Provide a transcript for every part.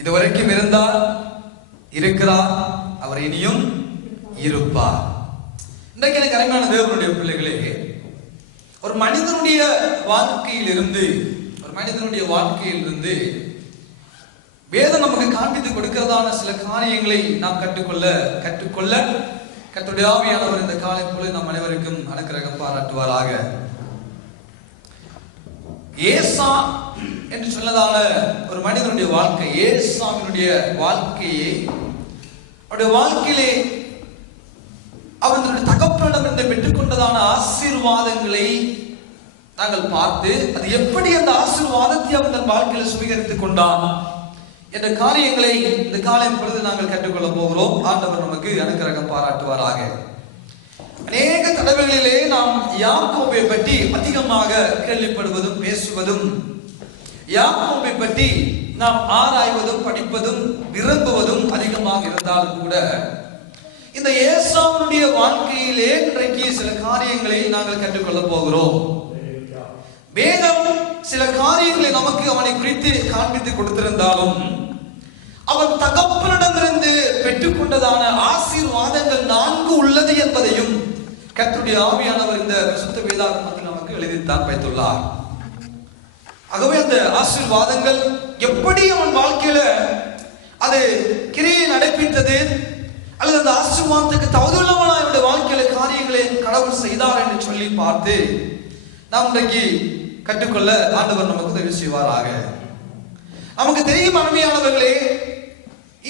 இதுவரைக்கும் இருந்தார், இருக்கிறார், அவர் இனியும் இருப்பார். இன்றைக்கு எனக்கு அருமையான தேவனுடைய பிள்ளைகளே, ஒரு மனிதனுடைய வாழ்க்கையிலிருந்து வேதம் நமக்கு காண்பித்து கொடுக்கிறதான சில காரியங்களை நாம் கற்றுக்கொள்ள கர்த்தருடைய ஆவியானவர் இந்த காலை பொழுது நம் அனைவருக்கும் அனுக்கிரகம் பாராட்டுவாராக. ஏசா என்று சொன்னதான ஒரு மனிதனுடைய வாழ்க்கை, ஏசாவினுடைய வாழ்க்கையை, அவருடைய வாழ்க்கையிலே அவர்களுடைய தகப்பனிடம் இருந்து பெற்றுக்கொண்டதான ஆசீர்வாதங்களை நாங்கள் பார்த்து, அது எப்படி அந்த ஆசீர்வாதத்தை அவன் தன் வாழ்க்கையில் சுவீகரித்துக் கொண்டான் என்ற காரியங்களை இந்த காலை பொழுது நாங்கள் கற்றுக்கொள்ள போகிறோம். ஆண்டவர் நமக்கு அனுக்கிரகம் பாராட்டுவாராக. அநேக தடவைகளிலே நாம் யாக்கோபை பற்றி அதிகமாக கேள்விப்படுவதும் பேசுவதும், யாக்கோபை பற்றி நாம் ஆராய்வதும் படிப்பதும் விரும்புவதும் அதிகமாக இருந்தாலும் கூட, இந்த ஏசாவுடைய வாழ்க்கையிலே இன்றைக்கு சில காரியங்களை நாங்கள் கற்றுக்கொள்ள போகிறோம். வேதம் சில காரியங்களை நமக்கு அவனை குறித்து காண்பித்து கொடுத்திருந்தாலும், அவன் தகப்பனிடமிருந்து பெற்றுக்கொண்டதான ஆசீர்வாதங்கள் 4 உள்ளது என்பதையும் கர்த்தருடைய ஆவியானவர் இந்த சுத்த வேதாகமத்தில் நமக்கு எழுதித்தான் வைத்துள்ளார். ஆகவே அந்த ஆசீர்வாதங்கள் எப்படி அவன் வாழ்க்கையில அது கிரியை நடைபெற்றது, அல்லது அந்த ஆசீர்வாதத்துக்கு தகுதியுள்ளவனாய் அவனுடைய வாழ்க்கையில காரியங்களை கடவுள் செய்தார் என்று சொல்லி பார்த்து நாம் இன்றைக்கு கற்றுக்கொள்ள ஆண்டவர் நமக்கு உதவி செய்வாராக. நமக்கு தெரியும் அருமையானவர்களே,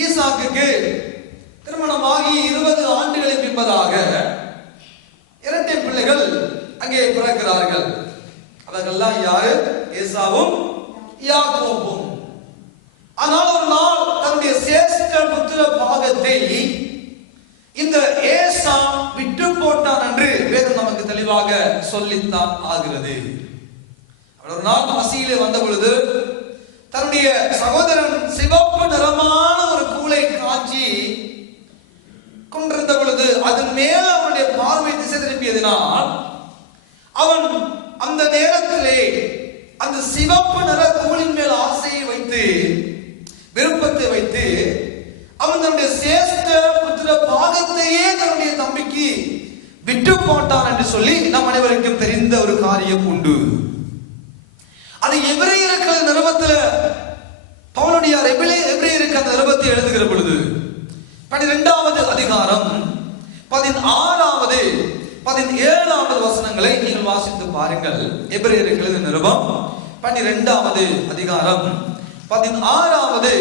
ஈசாக்குக்கு திருமணமாகி 20 ஆண்டுகளுக்கு பின்பதாக 2 பிள்ளைகள் அங்கே பிறக்கிறார்கள். அவர்கள்லாம் யாரு? ஏசாவும் யாக்கோபும். ஆனால் ஒரு நாள் தன்னுடைய சிரேஷ்ட புத்திர பாகத்தை இந்த ஏசா விட்டு போட்டான் என்று வேதம் நமக்கு தெளிவாக சொல்லித்தான் ஆகிறது. ஒரு நாள் பசியிலே வந்த பொழுது தன்னுடைய சகோதரன் சிவப்பு நிறமான ஒரு கூளை காய்ச்சி கொண்டிருந்த பொழுது அதன் மேல் அவனுடைய பார்வை திசை திரும்பியதினால் அவன் அந்த நேரத்திலே அந்த சிவப்பு நிற கூளின் மேல் ஆசையை வைத்து, விருப்பத்தை வைத்து, அவன் தன்னுடைய சேஷ்ட புத்திர பாகத்தையே தன்னுடைய தம்பிக்கு விட்டு போட்டான் என்று சொல்லி நம் அனைவருக்கும் தெரிந்த ஒரு காரியம் உண்டு. அது எபிரேயருக்கு நிருபத்தில் பவுலுடைய எபிரேயருக்கு அந்த நிருபத்தை எழுதுகிற பொழுது 12வது அதிகாரம் 16வது 17வது வசனங்களை நீங்கள் வாசித்து பாருங்கள். எபிரேயருக்கு எழுதின நிருபம் 12வது அதிகாரம் 16வது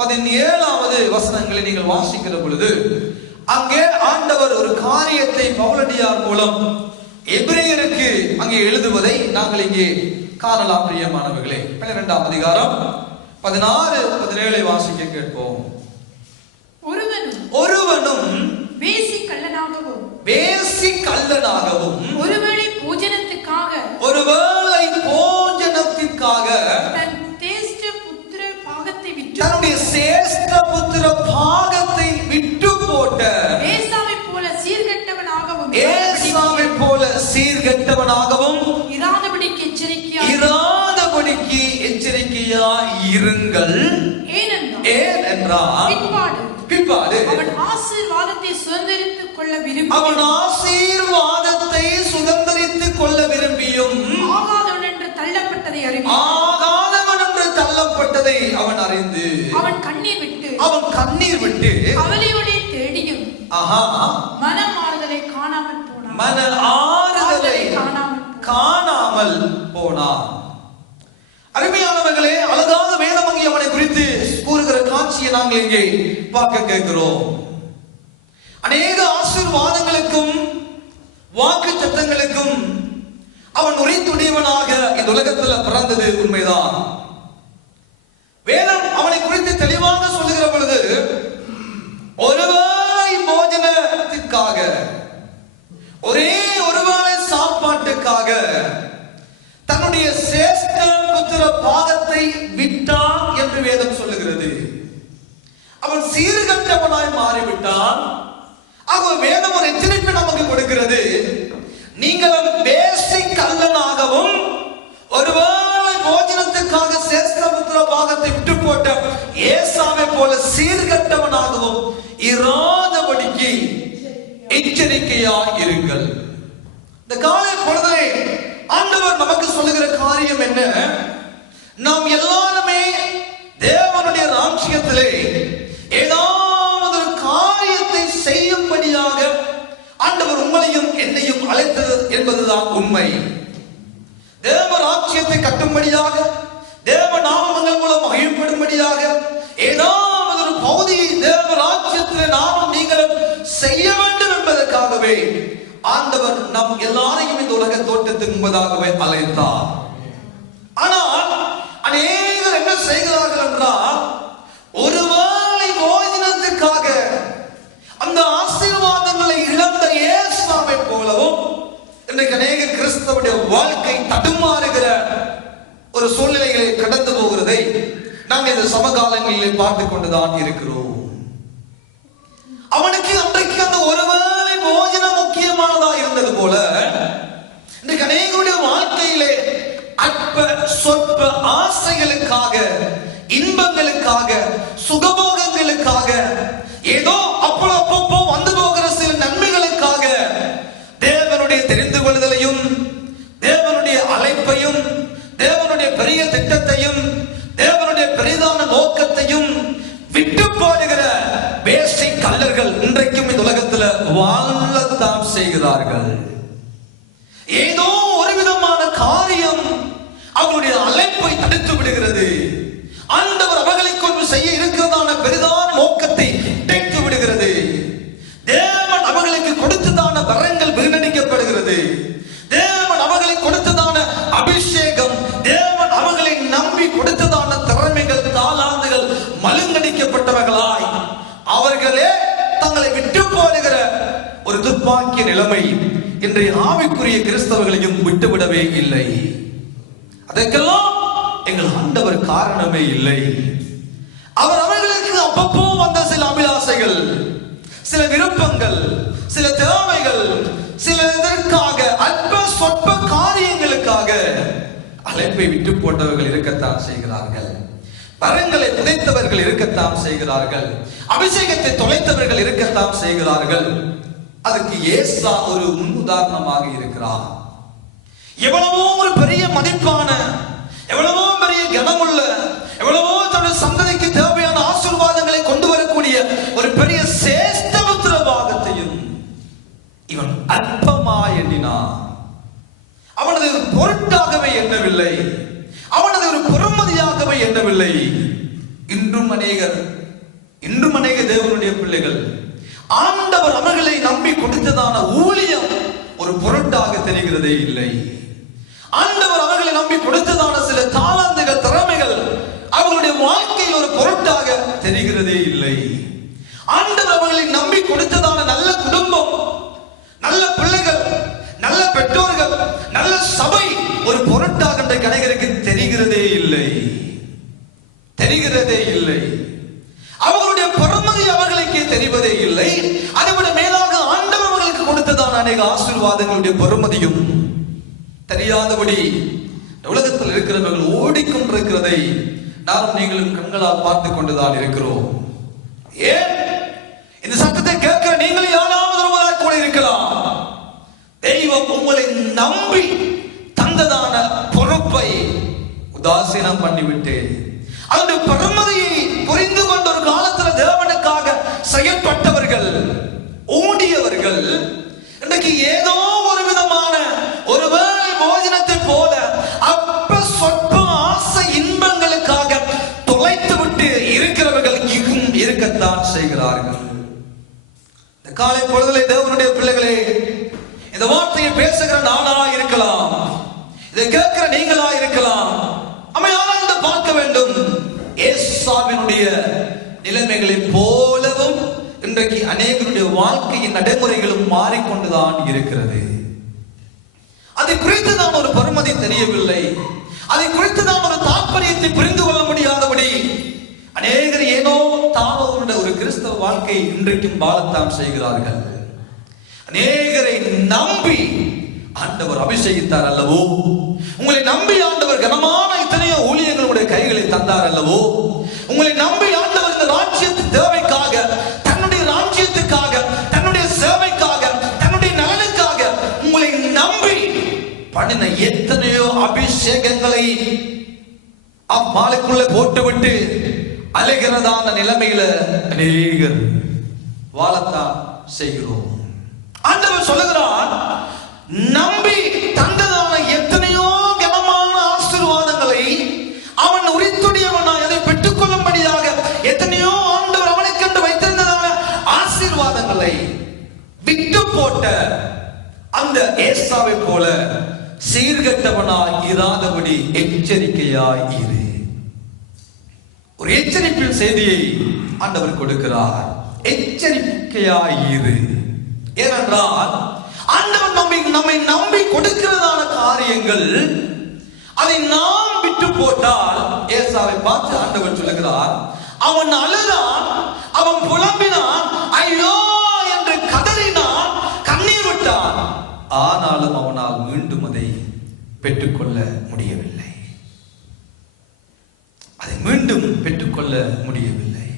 17வது வசனங்களை நீங்கள் வாசிக்கிற பொழுது அங்கே ஆண்டவர் ஒரு காரியத்தை பவுலடியார் மூலம் எபிரேயருக்கு அங்கே எழுதுவதை நாங்கள் இங்கே காணலாம். பிரியமானவர்களே, 12ஆம் அதிகாரம் 16 17 வாசிக்க கேட்போம். ஒருவனும் வேசி கள்ளனாகவும் ஒருவேளை போஜனத்துக்காக தன்னுடைய சேஷ்ட புத்திர பாகத்தை விட்டு போட்ட ஏசாவைப் போல சீர்கெட்டவனாகவும் இராதபடிக்கு எச்சரிக்கையாய் இருங்கள். ஏனென்றால் பிற்பாடு அவன் ஆசீர்வாதத்தை சுதந்தரித்துக் கொள்ள விரும்பியும் ஆகாதவன் என்று தள்ளப்பட்டதை அவன் அறிந்து அவன் கண்ணீர் விட்டு கவலையோடு தேடியும் மன ஆறுதலை காணாமல் போனான். அருமையானவர்களே, அழகாக வேதம் அங்கே அவனை குறித்து கூறுகிற காட்சியை நாங்கள் இங்கே பார்க்க கேட்கிறோம். அநேக ஆசீர்வாதங்களுக்கும் வாக்கு சத்தங்களுக்கும் அவன் உரித்துடையவனாக இந்த உலகத்தில் பிறந்தது உண்மைதான். வேதம் அவனை குறித்து தெளிவாக சொல்லுகிற பொழுது, ஒருவேளை போஜனத்திற்காக, ஒரே ஒருவேளை சாப்பாட்டுக்காக தன்னுடைய சேஷ்ட புத்திர பாகத்தை விட்டான் என்று வேதம் சொல்லுகிறது. அவன் சீர்கெட்டவனாய் மாறிவிட்டான். ஆக வேதம் ஒரு எச்சரிப்பை நமக்கு கொடுக்கிறது. நீங்கள் வேசி கள்ளனாகவும் ஒருவேளை போஜனத்துக்காக சேஷ்ட புத்திர பாகத்தை விட்டு போட்ட ஏசா இராதபடிக்கு எச்சரிக்கையாய் இருங்கள். இந்த காலை பொழுதிலே ஆண்டவர் நமக்கு சொல்லுகிற காரியம் என்ன? நாம் எல்லாருமே தேவனுடைய ராஜ்யத்திலே ஏதாவது ஒரு காரியத்தை செய்யும்படியாக ஆண்டவர் உங்களையும் என்னையும் அழைத்தது என்பதுதான் உண்மை. தேவ ராஜ்யத்தை கட்டும்படியாக, தேவ நாமங்கள் மூலம் மகிழ்ப்படும்படியாக ஏதாவது ஒரு பகுதியை தேவ ராஜ்யத்தில் நாமும் நீங்களும் செய்ய வேண்டும் என்பதற்காகவே ஆண்டவர் நம் எல்லாரையும் இந்த உலக தோட்டத்துக்கு முன்பதாகவே அழைத்தார். ஆனால் அநேகர் என்ன செய்கிறார்கள் என்றால், ஒருவேளை போஜனத்திற்காக அந்த ஆசீர்வாதங்களை இழந்த ஏசாவை போலவும் இன்றைக்கு அநேக கிறிஸ்தவனுடைய வாழ்க்கை தடுமாறுகிற ஒரு சூழ்நிலைகளை கடந்து போகிறதை நாங்கள் இந்த சமகாலங்களில் பார்த்துக் கொண்டுதான் இருக்கிறோம். அவனுக்கு அன்றைக்கு அந்த ஒருவேளை போஜனம் முக்கியமானதா இருந்தது போல இன்றைக்கு அநேகருடைய வாழ்க்கையிலே அற்ப சொற்ப ஆசைகளுக்காக, இன்பங்களுக்காக, சுகபோகங்களுக்காக, ஏதோ அப்பப்போ வந்து போகிற சில நன்மைகளுக்காக தேவனுடைய தெரிந்து கொள்ளுதலையும், தேவனுடைய அழைப்பையும், தேவனுடைய பெரிய திட்டத்தையும், தேவனுடைய பெரிதான நோக்கத்தையும் விட்டு போடுகிற வேஷை கள்ளர்கள் இன்றைக்கும் இந்த உலகத்தில் வாழத்தான் செய்கிறார்கள். ஏதோ ஒரு விதமான காரியம் அவர்களுடைய அழைப்பை தடுத்து விடுகிறது. ஆண்டவர் அவர்களை கொண்டு செய்ய இருக்கிறதான பெரிதான நோக்கத்தை உடைத்து விடுகிறது. தேவன் அவர்களுக்கு கொடுத்ததான வரங்கள் வீணடிக்கப்படுகிறது. தேவன் அவர்களை கொடுத்ததான அபிஷேகம், தேவன் அவர்களை நம்பி கொடுத்ததான திறமைகள், தாளாந்துகள் மழுங்கடிக்கப்பட்டவர்களாய் அவர்களே தங்களை விட்டு போடுகிற ஒரு துர்ப்பாக்கிய நிலைமை இன்றைய ஆவிக்குரிய கிறிஸ்தவர்களையும் விட்டுவிடவே இல்லை. அதற்கெல்லாம் எங்கள் ஆண்டவர் காரணமே இல்லை. அவர் அவர்களுக்கு அப்பப்போ வந்த சில அபிலாசைகள், சில விருப்பங்கள், சில தேவைகள், சில இதற்காக அற்ப சொற்ப காரியங்களுக்காக அழைப்பை விட்டு போட்டவர்கள் இருக்கத்தான் செய்கிறார்கள். வரங்களை புதைத்தவர்கள் இருக்கத்தான் செய்கிறார்கள். அபிஷேகத்தை தொலைத்தவர்கள் இருக்கத்தான் செய்கிறார்கள். அதுக்கு ஏசா ஒரு முன்னுதாரணமாக இருக்கிறார். எவ்வளவோ ஒரு பெரிய மதிப்பான, எவ்வளவோ பெரிய கனமுள்ள, எவ்வளவோ தன்னுடைய சந்ததிக்கு தேவையான ஆசீர்வாதங்களை கொண்டு வரக்கூடிய ஒரு பெரிய சேஷ்ட புத்திரபாகத்தையும் இவன் அற்பமா எண்ணினான். அவனது ஒரு பொருட்டாகவே எண்ணவில்லை, அவனது ஒரு பெருமதியாகவே எண்ணவில்லை. இன்றும் அநேக தேவனுடைய பிள்ளைகள் ஆண்டவர் அவர்களை நம்பி கொடுத்ததான ஊழியம் ஒரு பொருட்டாக தெரிகிறதே இல்லை. ஆண்டவர் அவர்களை நம்பி கொடுத்ததான சில தாளந்துகள், திறமைகள் அவர்களுடைய வாழ்க்கையில் ஒரு பொருட்டாக தெரிகிறதே இல்லை. ஆண்டவர் அவர்களை நம்பி கொடுத்ததான நல்ல குடும்பம், நல்ல பிள்ளைகள், நல்ல பெற்றோர்கள், நல்ல சபை ஒரு பொருட்டாக அநேகருக்கு தெரிகிறதே இல்லை. அவர்களுடைய பெருமதி அவர்களுக்கே தெரிவதே இல்லை. அதைவிட மேலாக ஆண்டவர் அவர்களுக்கு கொடுத்ததான அநேக ஆசீர்வாதங்களுடைய பெருமதியும் தெரியாதபடி உலகத்தில் இருக்கிறவர்கள் ஓடிக்கொண்டிருக்கிறதை நானும் நீங்களும் கண்களால் பார்த்து கொண்டுதான் இருக்கிறோம். ஏன் இந்த சத்தத்தை கேட்கிற நீங்கள் யாராவது ஒருவராக கூட இருக்கலாம். தெய்வம் உங்களை நம்பி தந்ததான பொறுப்பை உதாசீனம் பண்ணிவிட்டு அதனுடைய பெருமதியை புரிந்து கொண்ட ஒரு காலத்தில் தேவனுக்காக செயல்பட்டவர்கள், ஓடியவர்கள் இன்றைக்கு ஏதோ ஒரு விதமான ஒரு வேளை போஜனத்தை போல அப்ப சொற்ப ஆசை இன்பங்களுக்காக தொலைத்து விட்டு இருக்கிறவர்கள் இங்கும் இருக்கத்தான் செய்கிறார்கள். இந்த காலை பொழுதிலே தேவனுடைய பிள்ளைகளே, இந்த வார்த்தையை பேசுகிற நானா இருக்கலாம், இதை கேட்கிற நீங்களா இருக்கலாம். அமையானது பார்க்க வேண்டும். ஏசாவினுடைய நிலைமைகளை போலவும் இன்றைக்கு அநேகருடைய வாழ்க்கையின் நடைமுறைகளும் மாறிக்கொண்டுதான் இருக்கிறது. அதை குறித்து நாம் ஒரு பெருமதி தெரியவில்லை, அதை குறித்து நாம் ஒரு தாற்பயத்தை புரிந்து கொள்ள முடியாதபடி அநேகர் ஏனோ தானோ ஒரு கிறிஸ்தவ வாழ்க்கை இன்றைக்கும் வாழத்தான் செய்கிறார்கள். அநேகரை நம்பி ஆண்டவர் அபிஷேகித்தார் அல்லவோ, உங்களை நம்பி ஆண்டவர் கனமான இத்தனையோ ஊழியர்களுடைய கைகளை தந்தார் அல்லவோ, உங்களை நம்பி ஆண்டவர் இந்த ராஜ்யத்தின் தேவைக்காக தன்னுடைய அம்மாளுக்குள்ள போட்டுவிட்டு அலைகிறதான நிலைமையில அநேகர் வாழத்தான் செய்கிறோம். ஆண்டவர் சொல்லுகிறார், நம்பி தந்ததான எத்தனையோ கனமான ஆசீர்வாதங்களை அவன் உரித்துடையவனாய் அதை பெற்றுக்கொள்ளும்படியாக எத்தனையோ ஆண்டவர் அவனுக்கென்று வைத்திருந்ததான ஆசீர்வாதங்களை விட்டு போட்ட அந்த ஏசாவை போல சீர்கெட்டவனாய் இராதபடி எச்சரிக்கையாய் இரு. ஒரு எச்சரிப்பின் செய்தியை ஆண்டவர் கொடுக்கிறார். எச்சரிக்கையாய் இரு. ஏனென்றால் ஆண்டவர் நம்மை நம்பி கொடுக்கிறதான காரியங்கள் அதை நாம் விட்டு போட்டால், ஏசாவை பார்த்து ஆண்டவர் சொல்லுகிறார், அவன் அழுதான், அவன் புலம்பினான், ஐயோ என்று கதறினான், கண்ணீர் விட்டான். ஆனாலும் அவனால் மீண்டும் அதை பெற்றுக்கொள்ள முடியவில்லை. அதை மீண்டும் பெற்றுக்கொள்ள முடியவில்லை.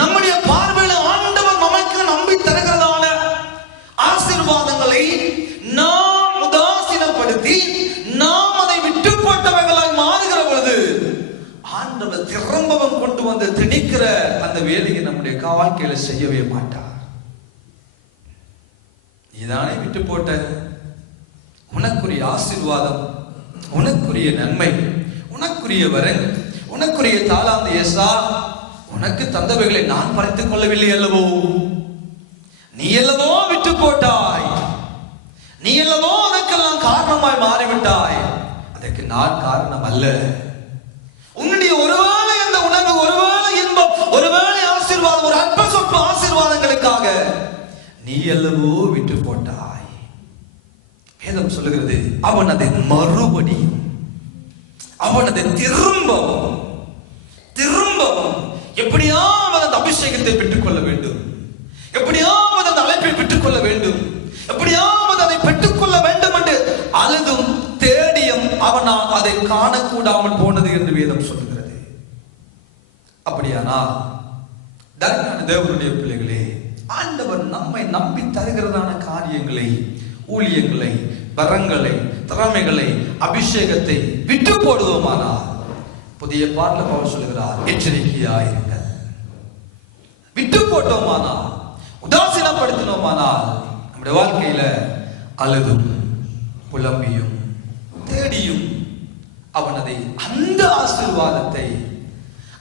நம்முடைய பார்வையில் ஆண்டவர் நமக்கு நம்பி தருகிறதான ஆசீர்வாதங்களை நாம் உதாசீனப்படுத்தி நாம் அதை விட்டு போட்டவர்களாய் மாறுகிற பொழுது ஆண்டவர் திரும்பவும் கொண்டு வந்து திணிக்கிற அந்த வேலையை நம்முடைய வாழ்க்கையில செய்யவே மாட்டார். இதானே விட்டு போட்ட, உனக்குரிய ஆசீர்வாதம், உனக்குரிய நன்மை, உனக்குரிய வரங்கள், உனக்குரிய தாளாந்து ஏசா, உனக்கு தந்தவைகளை நான் பறித்துக் கொள்ளவில்லை அல்லவோ? நீ அல்லவோ விட்டு போட்டாய், நீ அல்லவோ அதற்கெல்லாம் காரணமாய் மாறிவிட்டாய். அதற்கு நான் காரணம் அல்ல. உன்னுடைய ஒருவேளை அந்த உணர்வு, ஒருவேளை இன்பம், ஒருவேளை ஆசீர்வாதம், ஒரு அற்ப சொற்ப ஆசீர்வாதங்களுக்காக நீ அல்லவோ விட்டு போட்டாய். வேதம் சொல்லுகிறது, அவன் அதை மறுபடியும், அவன் அதை திரும்பவும் எப்படியாவது அந்த அபிஷேகத்தை பெற்றுக்கொள்ள வேண்டும், எப்படியாவது அந்த அழைப்பை பெற்றுக்கொள்ள வேண்டும், எப்படியாவது அதை பெற்றுக்கொள்ள வேண்டும் என்று அழுதும் தேடியும் அவனால் அதை காணக்கூடாமல் போனது என்று வேதம் சொல்லுகிறது. அப்படியானால் தேவனுடைய பிள்ளைகளே, ஆண்டவர் நம்மை நம்பி தருகிறதான காரியங்களை, ஊழியங்களை, வரங்களை, திறமைகளை, அபிஷேகத்தை விட்டு போடுவோமானால், புதிய பாடல அவர் சொல்லுகிறார், எச்சரிக்கையாயிருங்கள். விட்டு போட்டோமானால், உதாசீனப்படுத்தினோமானால் நம்முடைய வாழ்க்கையில அழுதும் புலம்பியும் தேடியும் அவன் அதை, அந்த ஆசீர்வாதத்தை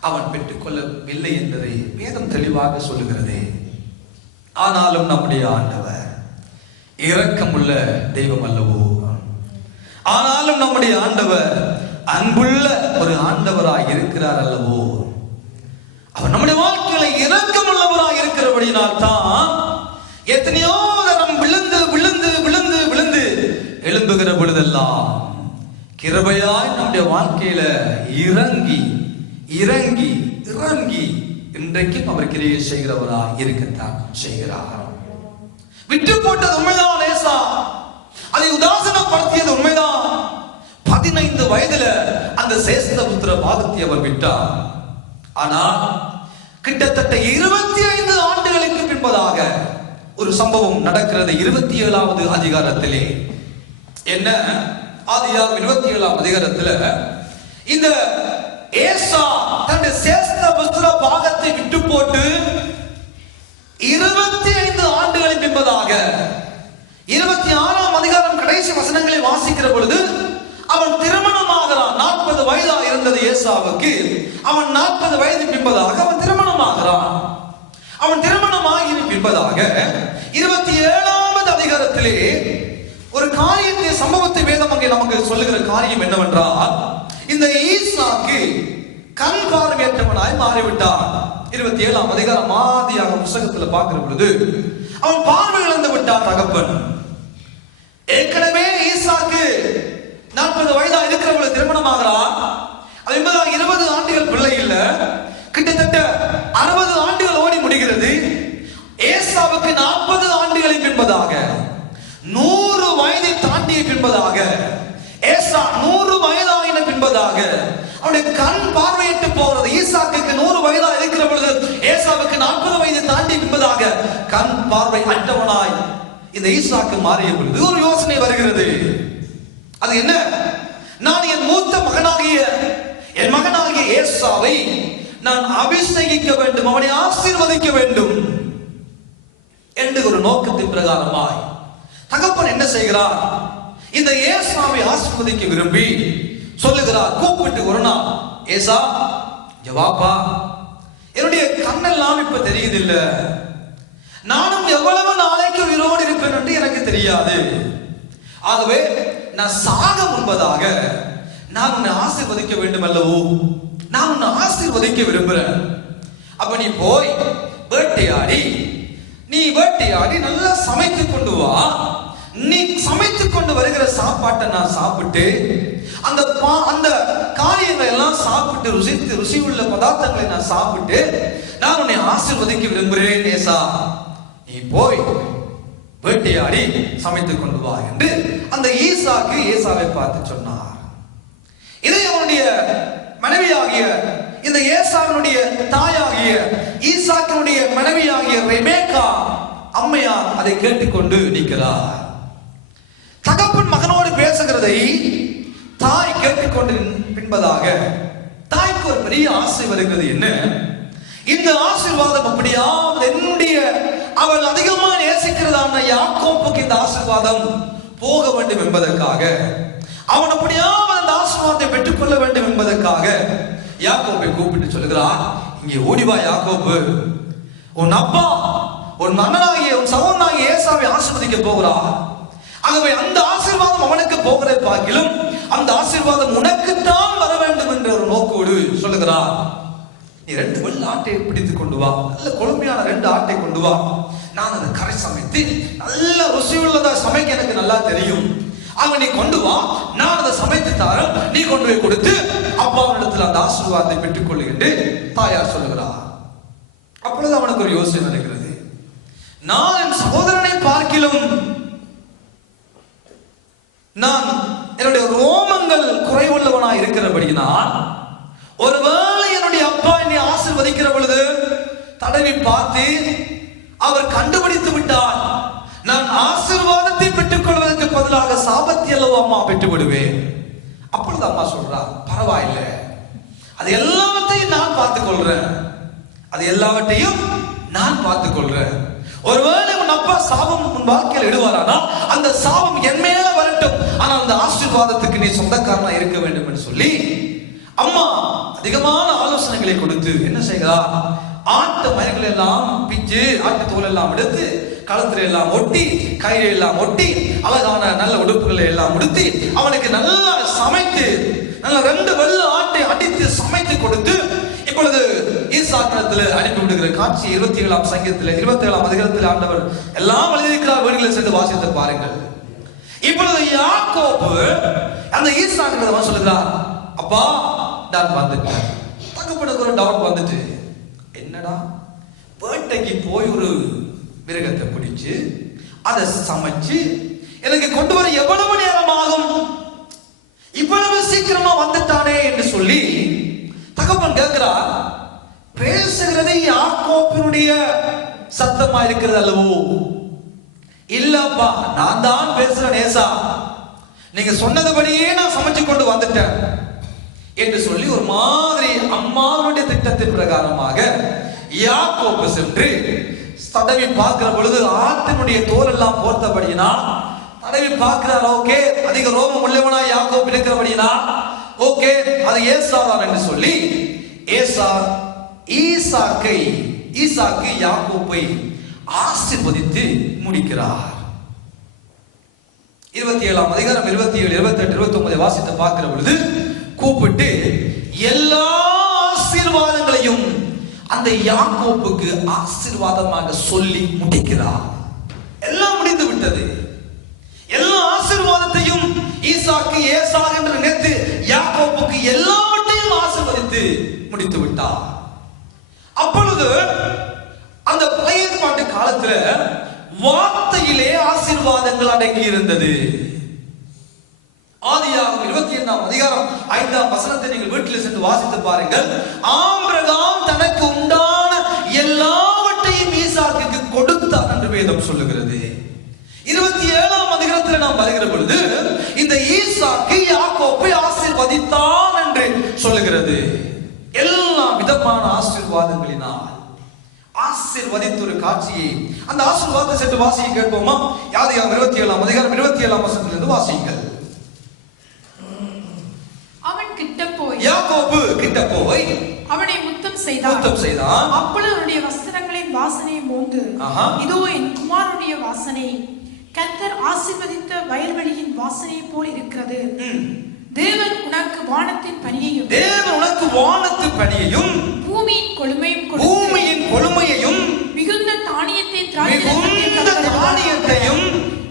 அவன் பெற்றுக்கொள்ளவில்லை என்பதை வேதம் தெளிவாக சொல்லுகிறது. ஆனாலும் நம்முடைய ஆண்டவர் இரக்கமுள்ள தெய்வம் அல்லவோ? ஆனாலும் நம்முடைய ஆண்டவர் அன்புள்ள ஒரு ஆண்டவராய் இருக்கிறார் அல்லவோ? அவர் நம்முடைய வாழ்க்கையில இரக்கமுள்ளவராய் இருக்கிறபடியினால் தான் எத்தனையோ தரம் விழுந்து விழுந்து விழுந்து விழுந்து எழும்புகிற பொழுதெல்லாம் கிருபையாய் நம்முடைய வாழ்க்கையில இறங்கி இறங்கி இறங்கி இன்றைக்கும் அவர் கிரியை செய்கிறவராய் இருக்கத்தான் செய்கிறார். விட்டு போட்டது உண்மைதான் லேசா, அதை உதாசனப்படுத்தியது உண்மைதான். 15 வயதுல அந்த சேஷ்ட புத்திர பாகத்தை அவர் விட்டார். ஆனால் கிட்டத்தட்ட 25 ஆண்டுகளுக்கு பின்பதாக ஒரு சம்பவம் நடக்கிறது. 27வது அதிகாரத்திலே என்ன? ஆதியாகமம் 27ஆம் அதிகாரத்துல இந்த ஏசா தன்னுடைய சேஷ்ட புத்திர பாகத்தை விட்டு போட்டு 25 ஆண்டுகளின் பின்பதாக 26ஆம் அதிகாரம் கடைசி வசனங்களை வாசிக்கிற பொழுது அவன் திருமணமாகிறான். 40 வயதா இருந்தது ஏசாவுக்கு. அவன் 40 வயது பின்பதாக அவன் திருமணமாகிறான். அவன் திருமணமாகிய பின்பதாக 27வது அதிகாரத்திலே ஒரு காரியத்தை, சம்பவத்தை வேதம் அங்கே நமக்கு சொல்லுகிற காரியம் என்னவென்றால், இந்த ஈசாக்கு கண் பார்வையற்றவனாய் மாறிவிட்டான். 27ஆம் அதிகாரம் ஆதியாகமம் புத்தகத்தில் பார்க்கிற பொழுது அவன் பார்வை இழந்து விட்டான் தகப்பன். ஏற்கனவே ஈசாக்கு 40 வயதா இருக்கிற பொழுது திருமணமாகிறான். அது 20 ஆண்டுகள் பிள்ளை இல்ல, கிட்டத்தட்ட 60 ஆண்டுகள் ஓடி முடிகிறது. ஏசாவுக்கு 40 ஆண்டுகளின் பின்பதாக 100 வயதை தாண்டிய பின்பதாக, ஏசா 100 வயதாயின பின்பதாக அவனுடைய கண் பார்வையிட்டு போகிறது. ஈசாக்கு 100 வயதா இருக்கிற பொழுது ஏசாவுக்கு 40 வயது தாண்டி பின்பதாக கண் பார்வை அற்றவனாய் இந்த ஈசாக்கு மாறிய பொழுது ஒரு யோசனை வருகிறது. அது என்ன? நான் என் மூத்த மகனாகிய என் மகனாகிய ஏசாவை நான் அபிஷேகிக்க வேண்டும், அவனை ஆசீர்வதிக்க வேண்டும் என்று ஒரு நோக்கத்தின் பிரகாரமாய் தகப்பன் என்ன செய்கிறார்? இந்த ஏசாவை ஆசீர்வதிக்க விரும்பி சொல்லுகிறார். கூப்பிட்டு ஒரு நாள், ஏசா ஜவாப்பா, என்னுடைய கண்ணெல்லாம் இப்ப தெரியுதில்ல, நானும் எவ்வளவு நாளைக்கு உயிரோடு இருப்பேன் என்று எனக்கு தெரியாது. ஆகவே நான் சாக முன்பதாக நான் உன்னை ஆசீர்வதிக்க வேண்டும் அல்லவோ, நான் உன்னை ஆசீர்வதிக்க விரும்புறேன். அப்ப நீ போய் வேட்டையாடி நல்லா சமைத்து கொண்டு வா. நீ சமைத்து கொண்டு வருகிற சாப்பாட்டை நான் சாப்பிட்டு அந்த காரியங்களை எல்லாம் சாப்பிட்டு ருசி உள்ள பதார்த்தங்களை நான் சாப்பிட்டு நான் உன்னை ஆசீர்வதிக்க விரும்புகிறேன் ஏசா. நீ போய் வேட்டையாடி சமைத்துக் கொண்டு வா என்று அந்த ஈசாக்கு ஏசாவை பார்த்து சொன்னார். இதை அவனுடைய மனைவியாகிய இந்த ஏசாவினுடைய தாயாகிய ஈசாக்கினுடைய மனைவியாகிய ரெபேக்கா அம்மையார் அதை கேட்டுக்கொண்டு நிற்கிறார். தகப்பன் மகனோடு பேசுகிறதை தாய் கேட்டுக்கொண்டு பின்பதாக தாய்க்கு ஒரு பெரிய ஆசை வருகிறது. என்ன இந்த ஆசீர்வாதம்? அப்படியாவது என்னுடைய அவள் அதிகமாக நேசிக்கிறதான யாக்கோப்புக்கு இந்த ஆசீர்வாதம் போக வேண்டும் என்பதற்காக, அவன் அப்படியாவது அந்த ஆசீர்வாதத்தை பெற்றுக்கொள்ள வேண்டும் என்பதற்காக யாக்கோப்பை கூப்பிட்டு சொல்லுகிறார், இங்கே ஓடிவா யாக்கோப்பு, உன் அப்பா உன் மகனாகிய உன் சகோதரனாகிய ஏசாவை ஆசீர்வதிக்க போகிறார். ஆகவே அந்த ஆசீர்வாதம் அவனுக்கு போகிறதை பார்க்கிலும் அந்த ஆசீர்வாதம் உனக்குத்தான் வர வேண்டும் என்ற ஒரு நோக்கோடு சொல்லுகிறார். நீ 2 வெள்ள ஆட்டை பிடித்துக் கொண்டு வா, நல்ல கொழுமையான 2 ஆட்டை கொண்டு வா, நான் அதை கரை சமைத்து நல்ல ருசியுள்ளதா சமைக்க எனக்கு நல்லா தெரியும். ஆக நீ கொண்டு வா, நான் அதை சமைத்து தாரேன், நீ கொண்டு போய் கொடுத்து அப்பாவிடத்தில் அந்த ஆசீர்வாதத்தை பெற்றுக் கொள்ளு என்று தாயார் சொல்லுகிறார். அப்பொழுது அவனுக்கு ஒரு யோசனை வருகிறது. நான் என் சகோதரனை பார்க்கிலும் நான் என்னுடைய ரோமங்கள் குறைவுள்ளவனாய் இருக்கிறபடியினால் ஒருவேளை என்னுடைய அப்பா என்னை ஆசீர்வதிக்கிற பொழுது தடவி பார்த்து அவர் கண்டுபிடித்து விட்டால் நான் ஆசீர்வாதத்தை பெற்றுக் கொள்வதற்கு பதிலாக சாபத்தை அல்லவா அம்மா பெற்று விடுவேன். அப்பொழுது அம்மா சொல்றா, பரவாயில்லை, அது எல்லாவற்றையும் நான் பார்த்துக் கொள்றேன், அது எல்லாவற்றையும் நான் பார்த்துக் கொள்றேன். ஒருவேளை உன் அப்பா சாபம் உன் வாழ்க்கையில் இடுவாரானா அந்த சாபம் என் மேல வரட்டும், ஆனால் அந்த ஆசீர்வாதத்துக்கு நீ சொந்தக்காரனா இருக்க வேண்டும் என்று சொல்லி அம்மா அதிகமான ஆலோசனைகளை கொடுத்து என்ன செய்கிறார்? ஆட்டு மயிர்கள் எல்லாம் பிச்சு ஆட்டு தோல் எல்லாம் எடுத்து களத்துல எல்லாம் ஒட்டி கயிறு எல்லாம் ஒட்டி அழகான நல்ல உடுப்புகளை எல்லாம் உடுத்தி அவனுக்கு நல்லா சமைத்து நல்ல 2 வெள்ள ஆட்டை அடித்து சமைத்து கொடுத்து இப்பொழுது ஈசாக்கிடத்தில் அனுப்பி விடுகிற காட்சி 27ஆம் சங்கீதத்தில் 27ஆம் அதிகாரத்தில் ஆண்டவர் எல்லாம் எழுதியிருக்கிறார். வீடுகளில் சென்று வாசித்து பாருங்கள். இப்பொழுது யாக்கோபு அந்த ஈசாக்கிடத்தில் சொல்லுகிறார், அப்பா நான் வந்துட்டேன். தகப்பனுக்கு ஒரு டவுட் வந்துட்டு, என்னடா வேட்டைக்கு போய் ஒரு மிருகத்தை பிடிச்சு அதை சமைச்சு எனக்கு கொண்டு வர எவ்வளவு நேரம் ஆகும், இவ்வளவு சீக்கிரமா வந்துட்டானே என்று சொல்லி தகப்பன் கேட்கிறார். பேசுகிறது யாக்கோப்பினுடைய சத்தமா இருக்கிறது அல்லவோ? இல்லப்பா, நான் தான் பேசுறேன் ஏசா, நீங்க சொன்னதுபடியே நான் சமைச்சு கொண்டு வந்துட்டேன் என்று சொல்லி ஒரு மாதிரி அம்மாவுடைய திட்டத்தின் பிரகாரமாக யாக்கோப்பு சென்று தடவி பார்க்கிற பொழுது ஆட்டினுடைய தோல் எல்லாம் போர்த்தபடியினா தடவி பார்க்கிறார். ஓகே, அதிக ரோமம் உள்ளவனா யாக்கோப்பு இருக்கிறபடியினா ஓகே, அது ஏசாதான் என்று சொல்லி ஈசாக்கு யாக்கோப்பை ஆசீர்வதித்து முடிக்கிறார். 27ஆம் அதிகாரம் 27, 28, 29 வாசித்து பார்க்கிற பொழுது கூப்பிட்டு எல்லா ஆசீர்வாதங்களையும் அந்த யாக்கோப்புக்கு ஆசீர்வாதமாக சொல்லி முடிக்கிறார். எல்லாம் முடிந்து விட்டது. எல்லா ஆசீர்வாதத்தையும் ஈசாக்கு ஏசா என்று நினைத்து யாக்கோப்புக்கு எல்லாவற்றையும் ஆசீர்வதித்து முடித்து விட்டார். அப்பொழுது அந்த பழைய ஏற்பாட்டு காலத்துல வார்த்தையிலே ஆசீர்வாதங்கள் அடங்கி இருந்தது. ஆதியாகமம் 25ஆம் அதிகாரம் 5ஆம் வசனத்தை நீங்கள் வீட்டில் சென்று வாசித்து பாருங்கள். ஆபிரகாம் தனக்கு உண்டான எல்லாவற்றையும் ஈசாக்குக்கு கொடுத்தார் என்று வேதம் சொல்லுகிறது. 27ஆம் அதிகாரத்தில் நாம் வருகிற பொழுது இந்த ஈசாக்கு யாக்கோப்பை ஆசீர்வதித்தான் என்று சொல்லுகிறது. விதமான ஆசீர்வாதங்களினால் ஆசீர்வதித்த ஒரு காட்சியை, அந்த ஆசீர்வாதத்தை சென்று வாசிக்க கேட்போமா? யாதியாகமம் 27ஆம் அதிகாரம் 27ஆம் வசனத்திலிருந்து வாசியுங்கள். அவன் கிட்ட போய், யாக்கோபு கிட்ட போய் அவனை முத்தம் செய்தான். அப்பொழுது அவனுடைய வஸ்திரங்களின் வாசனையை மோந்து, இதோ என் குமாரனுடைய வாசனை கர்த்தர் ஆசீர்வதித்த வயல்வெளியின் வாசனை போல் இருக்கிறது. தேவன் உனக்கு வானத்தின் பனியையும் பூமியின் கொழுமையையும் மிகுந்த தானியத்தையும்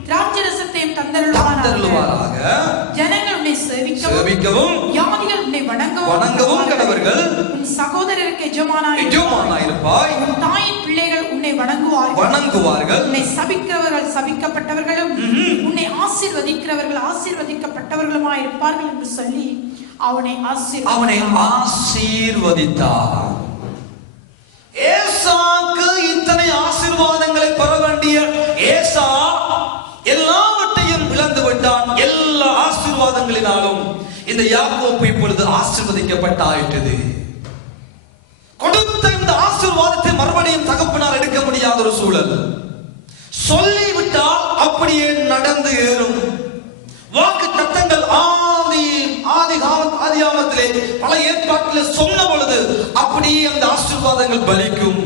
திராட்சரசத்தையும் தந்தருளுவாராக. ஜனங்கள் உன்னை சேவிக்கவும் யாதிகள் உன்னை வணங்கவும் கடவர்கள். உன் சகோதரருக்கு எஜமானாயிருப்பாய். உன் தாயின் பிள்ளைகள் உன்னை வணங்குவார்கள். உன்னை சபிக்கிறவர்கள் சபிக்கப்பட்டவர்களும் உன்னை ஆசீர்வதிக்கிறவர்கள் ஆசீர்வதிக்கப்பட்டவர்களுமாய் இருப்பார்கள் என்று சொல்லி அவனை ஆசீர்வதித்தார். ஏசாக்கு இத்தனை ஆசீர்வாதங்களை பெற வேண்டிய ஏசா எல்லாவற்றையும் இழந்து விட்டான். எல்லா ஆசீர்வாதங்களினாலும் இந்த யாக்கோபு இப்பொழுது ஆசீர்வதிக்கப்பட்டாயிட்டது. கொடுத்த இந்த ஆசீர்வாதத்தை மறுபடியும் தகப்பனார் எடுக்க முடியாத ஒரு சூழல். சொல்லிவிட்டால் அப்படியே நடந்து ஏறும். வாக்கு தத்தங்கள் ஆதியாகமத்திலே பல ஏற்பாட்டிலே சொன்ன பொழுது அப்படியே அந்த ஆசீர்வாதங்கள் பலிக்கும்.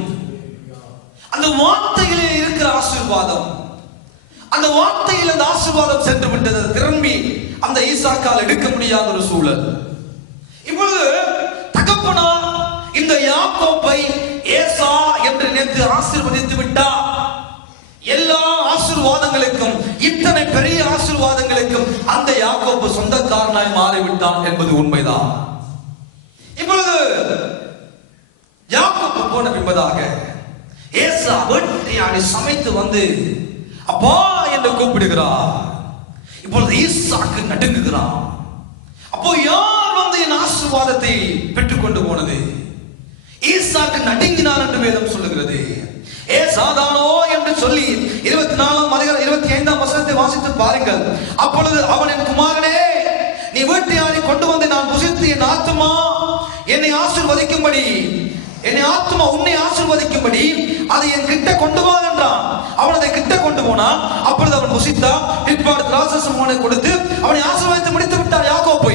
அந்த வார்த்தையிலே இருக்கிற ஆசீர்வாதம், அந்த வார்த்தையில் அந்த ஆசீர்வாதம் சென்று விட்டது. திரும்பி அந்த ஈசாக்கால் எடுக்க முடியாத ஒரு சூழல். இப்பொழுது தகப்பனார் இந்த யாக்கோபை ஏசா என்று நினைத்து ஆசீர்வதித்து விட்டார். எல்லா ஆசீர்வாதங்களுக்கும், இத்தனை பெரிய ஆசீர்வாதங்களுக்கும் அந்த யாக்கோபு சொந்தக்காரனாய் மாறிவிட்டான் என்பது உண்மைதான். இப்பொழுது யாக்கோபு போன பின்பதாக ஏசா வேட்டையாடி சமைத்து வந்து அப்பா என்று கூப்பிடுகிறார். இப்பொழுது ஈசாக்கு நடுங்குகிறான். அப்போ யார் வந்து என் ஆசீர்வாதத்தை பெற்றுக்கொண்டு போனது? ஈசாக்கு நடுங்கினான் என்று வேதம் சொல்லுகிறது. ஏசாதானோ என்று சொல்லி 24ஆம் அதிகாரம் 25ஆம் வசனத்தை வாசித்து பாருங்கள். அப்பொழுது அவன், என் குமாரனே, நீ வேட்டையாடி கொண்டு வந்து நான் புசித்து என் ஆத்துமா என்னை ஆசீர்வதிக்கும்படி, என்னை ஆத்துமா உன்னை ஆசீர்வதிக்கும்படி அதை என் கிட்ட கொண்டு வா என்றான். அவன் அதை கிட்ட கொண்டு போனான். அப்பொழுது அவன் புசித்தான். பிற்பாடு திராட்சரசம் அவனை கொடுத்து அவனை ஆசீர்வதித்து முடித்து விட்டார் யாக்கோபு.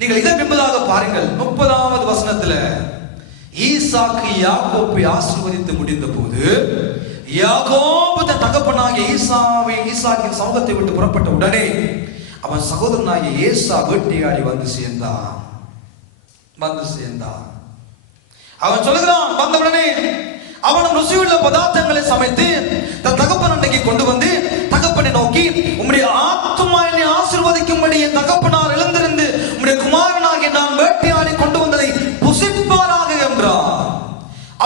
நீங்கள் இதை பின்பதாக பாருங்கள். 30ஆவது வசனத்துல ஈசாக்கு யாக்கோபை ஆசீர்வதித்து முடிந்த போது யாக்கோபு தன் தகப்பனாகிய ஈசாக்கின் சமூகத்தை விட்டு புறப்பட்ட உடனே அவன் சகோதரனாகிய ஏசா வேட்டையாடி வந்து சேர்ந்தான். அவன் சொல்லுகிறான், வந்தவுடனே அவன் ருசியுள்ள பதார்த்தங்களை சமைத்து தன் தகப்பன் அன்னைக்கு கொண்டு வந்து தகப்பனை நோக்கி, உம்முடைய ஆத்துமா என்னை ஆசீர்வதிக்கும்படி என் தகப்பனார் எழுந்திருந்து உம்முடைய குமாரனாகிய நான் வேட்டையாடி கொண்டு வந்ததை புசிப்பாராக என்றார்.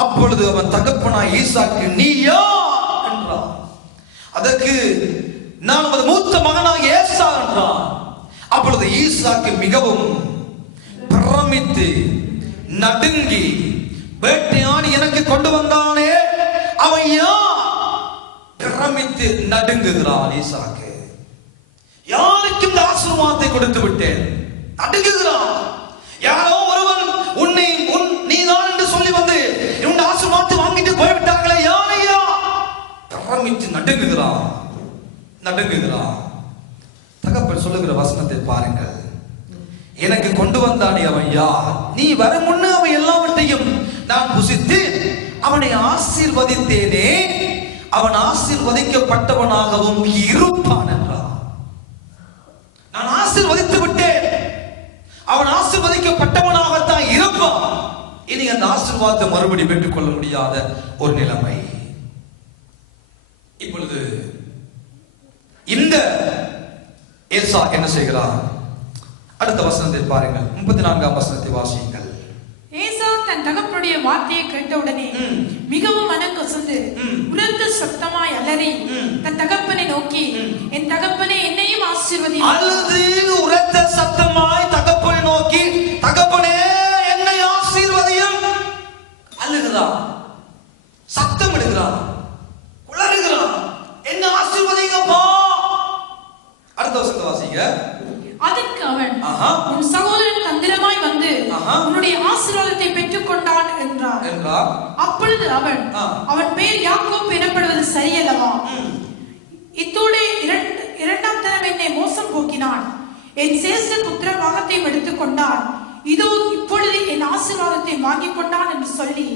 அப்பொழுது அவன் தகப்பனாய் ஈசாக்கு, நீ யார் என்றான். அதற்கு, நான் நமது மூத்த மகனாக ஏசா என்றான். அப்பொழுது ஈசாக்கு மிகவும் பிரமித்து நடுங்கி, வேட்டையாடி எனக்கு கொண்டு வந்தானே அவன் யார்? பிரமித்து நடுங்குகிறான் ஈசாக்கு. யாருக்கும் இந்த ஆசீர்வாதத்தை கொடுத்து விட்டேன், நடுங்குகிறான். யாரோ ஒருவன் உன்னை நீதான் என்று சொல்லி வந்து உன் ஆசீர்வாதத்தை வாங்கிட்டு போய்விட்டார்களே, யாரையா? பிரமித்து நடுங்குகிறான். தகப்பன் சொல்லுகிற வசனத்தை பாருங்கள். எனக்கு கொண்டு வந்தானே அவன் யார்? நீ வர முன்னு அவன் எல்லாவற்றையும் நான் புசித்து அவனை ஆசீர்வதித்தேனே, அவன் ஆசீர்வதிக்கப்பட்டவனாகவும் இருப்பான் என்றான். நான் ஆசீர்வதித்து விட்டேன், அவன் ஆசீர்வதிக்கப்பட்டவனாகத்தான் இருப்பான். இனி அந்த ஆசீர்வாதத்தை மறுபடி பெற்றுக் கொள்ள முடியாத ஒரு நிலைமை. இப்பொழுது இந்த ஏசா என்ன செய்கிறார்? அடுத்த வசனத்தை பாருங்கள். 34ஆம் வசனத்தை வாசியுங்கள். ஏசா தன் தகப்பனுடைய வார்த்தையை கேட்டவுடனே மிகவும் மனக்கசந்து உரத்த சத்தமாய் அலறி தன் தகப்பனை நோக்கி, என் தகப்பனே என்னையும் ஆசீர்வதி. அழுது உரத்த சத்தமாய் தகப்பனை நோக்கி, தகப்பனே என்னை ஆசீர்வதியும். அழுகிறான், சத்தம் இடுகிறான், குளறுகிறான், என்ன ஆசீர்வதிங்கப்பா. அடுத்த வசனத்தை வாசிங்க. அதற்கு அவன், உன் சகோதரன் தந்திரமாய் வந்து உன்னுடைய ஆசீர்வாதத்தை பெற்றுக்கொண்டு அப்பொழுது அவன் பேர் யாக்கோப் எனப்படுவது சரியல்லவா? இத்தோடு இரண்டாம் தரம் என்னை மோசம் போக்கினான். என் சேஷ்ட புத்திர பாகத்தையும் எடுத்துக் கொண்டான். இதோ இப்பொழுது என் ஆசீர்வாதத்தை வாங்கிக் கொண்டான் என்று சொல்லி,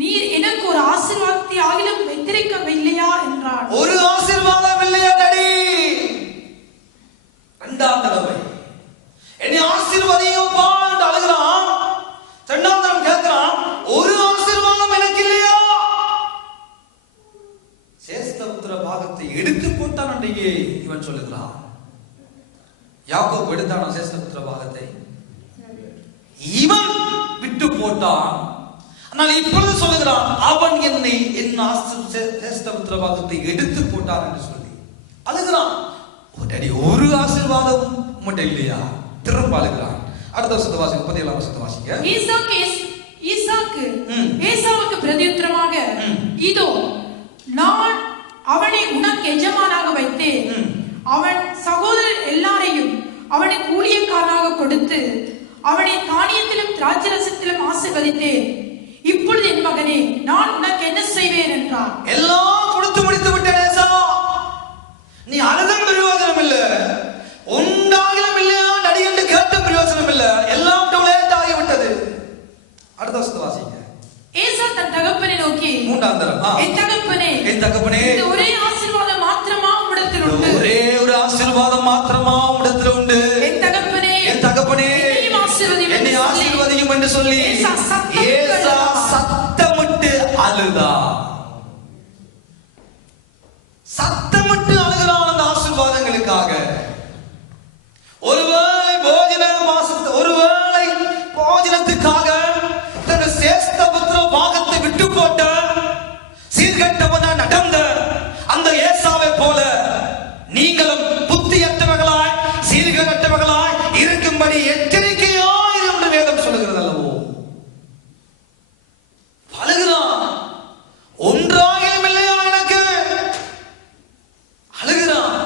நீர் எனக்கு ஒரு ஆசீர்வாதத்தை ஆகிலும் வைத்திருக்கவில்லையா என்றான். ஒரு ஆசீர்வாதம் இல்லையா டாடி? இரண்டாம் தடவை என்னை ஆசீர்வதிங்கப்பா என்று அழுகிறான். இரண்டாம் தடவை கேட்கிறான், ஒரு ஆசீர்வாதம் எனக்கு இல்லையா? சேஷ்டபுத்திர பாகத்தை எடுத்து போட்டான் அன்றையே இவன் சொல்லுகிறான். யாக்கோபு எடுத்தானா சேஷ்டபுத்திர பாகத்தை? இவன் விட்டு போட்டான். ஆனால் இப்பொழுது சொல்லுகிறான், அவன் என்னை என் சேஷ்டபுத்திர பாகத்தை எடுத்து போட்டான் என்று சொல்லி அழுகிறான். ஒரு ஆசீர்வாதம் மட்டும் இல்லையா? திரும்ப அழுகிறான். அடுத்த வசனத்தை வாசிங்க, 37ஆம் வசனத்தை வாசிங்க. ஈசாக்கு ஏசாவுக்கு பிரதியுத்தரமாக, இதோ நான் அவனை உனக்கு எஜமானாக வைத்தேன். அவன் சகோதரர் எல்லாரையும் அவனுக்கு ஊழியக்காரனாக கொடுத்து அவனை தானியத்திலும் திராட்சரசத்திலும் ஆசீர்வதித்தேன். இப்பொழுது என் மகனே, நான் உனக்கு என்ன செய்வேன் என்றான். எல்லாம் கொடுத்து முடித்து விட்டேன் ஏசா. நீ அழுதும் பிரயோஜனம் இல்ல, உண்டாகிலும் இல்லையா நடி என்று கேட்டும் பிரயோஜனம் இல்ல, எல்லாம் லேட் ஆகிவிட்டது. அடுத்த வசனத்தை வாசிங்க. ஏசா தன் தகப்பனை நோக்கி, மூன்றாம் தரம், என் தகப்பனே, என் தகப்பனே, இந்த ஒரே ஆசீர்வாதம் மாத்திரமா உம்மிடத்தில் உண்டு. ஒரே ஒரு ஆசீர்வாதம் மாத்திரமா உம்மிடத்தில் உண்டு. என் தகப்பனே, என் தகப்பனே, என்னை ஆசீர்வதியும் என்று சொல்லி ஏசா சத்தமிட்டு அழுதா. சத்தமிட்டு அழுகிறான் அந்த ஆசீர்வாதங்களுக்காக. ஒருவேளை ஒருவேளை போஜனத்துக்காக தன் சேஷ்டபுத்திர பாகத்தை விட்டு போட்ட சீர்கெட்டவனா நடந்த அந்த ஏசாவை போல நீங்களும் புத்தியற்றவர்களாய் சீர்கெட்டவர்களாய் இருக்கும்படி எச்சரிக்கையாய் என்று வேதம் சொல்லுகிறது அல்லவோ? அழுகிறான். ஒன்றாகிலும் இல்லையா எனக்கு? அழுகிறான்.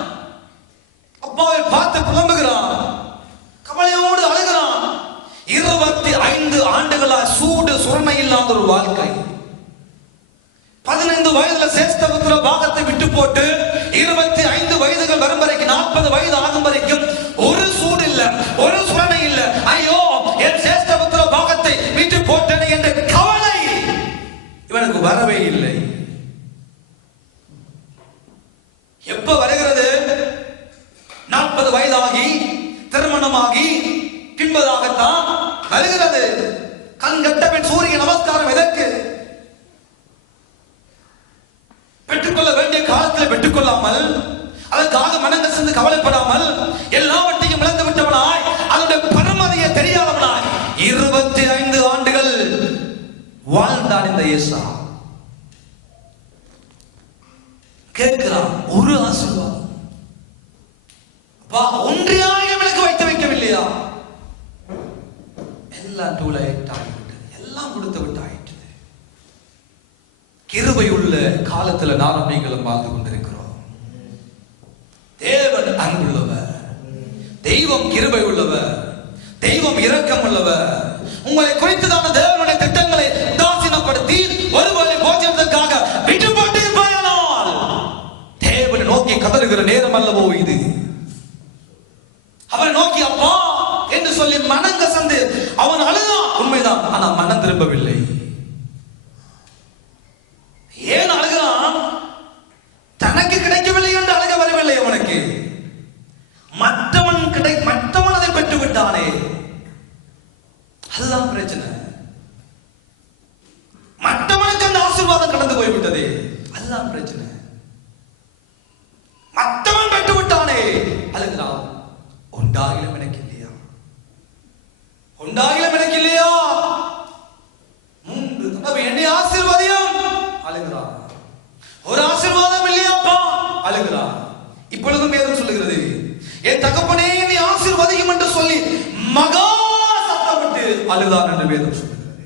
அப்பாவை பார்த்து புலம்புகிறான். கவலையோடு அழுகிறான். 25 ஆண்டுகளா சூடு சுரணை இல்லாத ஒரு வாழ்க்கை. 15 வயதுல சேஷ்டபுத்திர பாகத்தை விட்டு போட்டு 25 வயதுகள் வரும் வரைக்கும் 40 வயது ஆகும் வரைக்கும் ஒரு சூடு இல்ல, ஒரு சுரணை இல்ல. ஐயோ, என் சேஷ்டபுத்திர பாகத்தை விட்டு போட்டேன் என்ற கவலை இவனுக்கு வரவே இல்லை. எப்ப வருகிறது? 40 வயதாகி திருமணமாகி பின்பதாகத்தான் வருகிறது. கண் கட்ட பின் சூரிய நமஸ்காரம் எதற்கு? பெற்றுக்கொள்ள வேண்டிய காலத்தில் பெற்றுக்கொள்ளாமல், அதற்காக மனங்கசந்து கவலைப்படாமல், எல்லாவற்றையும் இழந்து விட்டவனாய், அதனுடைய பரமதையை தெரியாதவனாய் 25 ஆண்டுகள் வாழ்ந்தான் இந்த ஏசா. கேட்கிறான், ஒரு ஆசீர்வாதம் அப்பா, ஒன்றையாயிரம் எனக்கு வைத்து வைக்கவில்லையா? எல்லாம் டூலைட் ஆகிவிட்டது, எல்லாம் கொடுத்து விட்டு ஆயிட்டது. கிருபை உள்ள காலத்துல நானும் நீங்களும் வாழ்ந்து கொண்டிருக்கிறோம். தேவன் அன்புள்ளவர், தெய்வம் கிருபை உள்ளவர், தெய்வம் இரக்கம் உள்ளவர். உங்களை குறித்ததான தேவனுடைய திட்டங்களை உதாசீனப்படுத்தி ஒருவரை போஜனத்திற்காக விட்டு போட்டு இருப்பாயானால் தேவனை நோக்கி கதறுகிற நேரம் அல்லவோ இது? அவரை நோக்கி அப்பா என்று சொல்லி மனங்கசந்து அவன் அழுதான், உண்மைதான். ஆனா மனம் திரும்பவில்லை. ஏன் அழுகிறான்? தனக்கு கிடைக்கவில்லை என்று அழுக வரவில்லை அவனுக்கு. மற்றவன் அதை பெற்று விட்டானே, அதுதான் பிரச்சனை. மற்றவனுக்கு அந்த ஆசீர்வாதம் கடந்து போய்விட்டதே, அதுதான் பிரச்சனை. மற்றவன் பெற்று விட்டானே, அழுகிறான். உண்டாகிலும் எனக்கு இல்லையா? உண்டாகிலும் எனக்கு இல்லையா? 3 தடவை என்னை ஆசீர்வதியும் அழுகிறான். ஒரு ஆசீர்வாதம் இல்லையாப்பா அழுகிறான். இப்பொழுதும் வேதம் சொல்லுகிறது, என் தகப்பனே என்னை ஆசீர்வதியும் என்று சொல்லி மகா சத்தமிட்டு அழுதான் என்று வேதம் சொல்லுகிறது.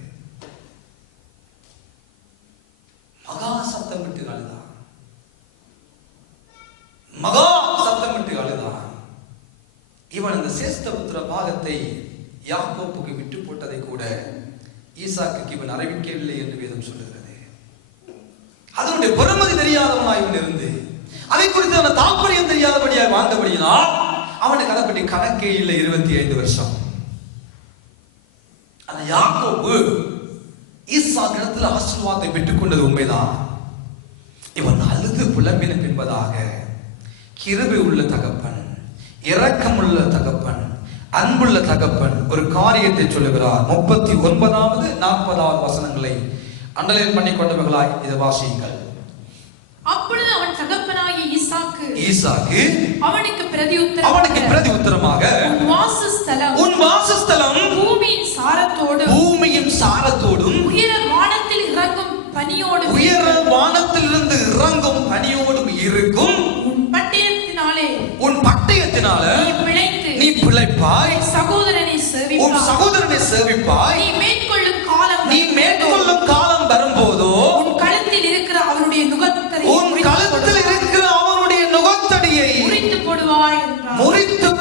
மகா சத்தமிட்டு அழுதான், மகா சத்தமிட்டு அழுதான். இவன் இந்த சேஷ்டபுத்திர பாகத்தை யாக்கோப்புக்கு விட்டு போட்டதை கூட ஈசாக்கு இவன் அறிவிக்கவில்லை என்று வேதம் சொல்லுகிறது. அதனுடைய பெருமதி தெரியாதவனாய் இவன் இருந்து அதை குறித்து அவன் தாற்பயம் தெரியாதபடியாய் வாழ்ந்தபடியினால் அவனுக்கு அதை பற்றி கணக்கே இல்லை. 25 வருஷம் அந்த யாக்கோபு ஈசாக்கு இடத்துல ஆசீர்வாதத்தை பெற்றுக் கொண்டது உண்மைதான். இவன் அழுது புலம்பின பின்பதாக கிருபை உள்ள தகப்பன், இரக்கமுள்ள தகப்பன், அன்புள்ள தகப்பன் ஒரு காரியத்தை சொல்லுகிறார். 39வது 40வது வசனங்களை அண்டர்லைன் பண்ணி கொண்டவர்களாய் இதை வாசியுங்கள். அப்பொழுது அவன் தகப்பனாகிய ஈசாக்கு அவனுக்கு பிரதியுத்தரமாக உன் வாசஸ்தலம் பூமியின் சாரத்தோடும் உயர வானத்திலிருந்து இறங்கும் பனியோடும் இருக்கும். உன் பட்டயத்தினாலே நீ பிழைப்பாய். உன் சகோதரனை சேவிப்பாய். நீ மேற்கொள்ளும் காலம் வரும்போதோ உன் கழுத்தில் இருக்கிற அவருடைய நுகத்தடியை முறித்து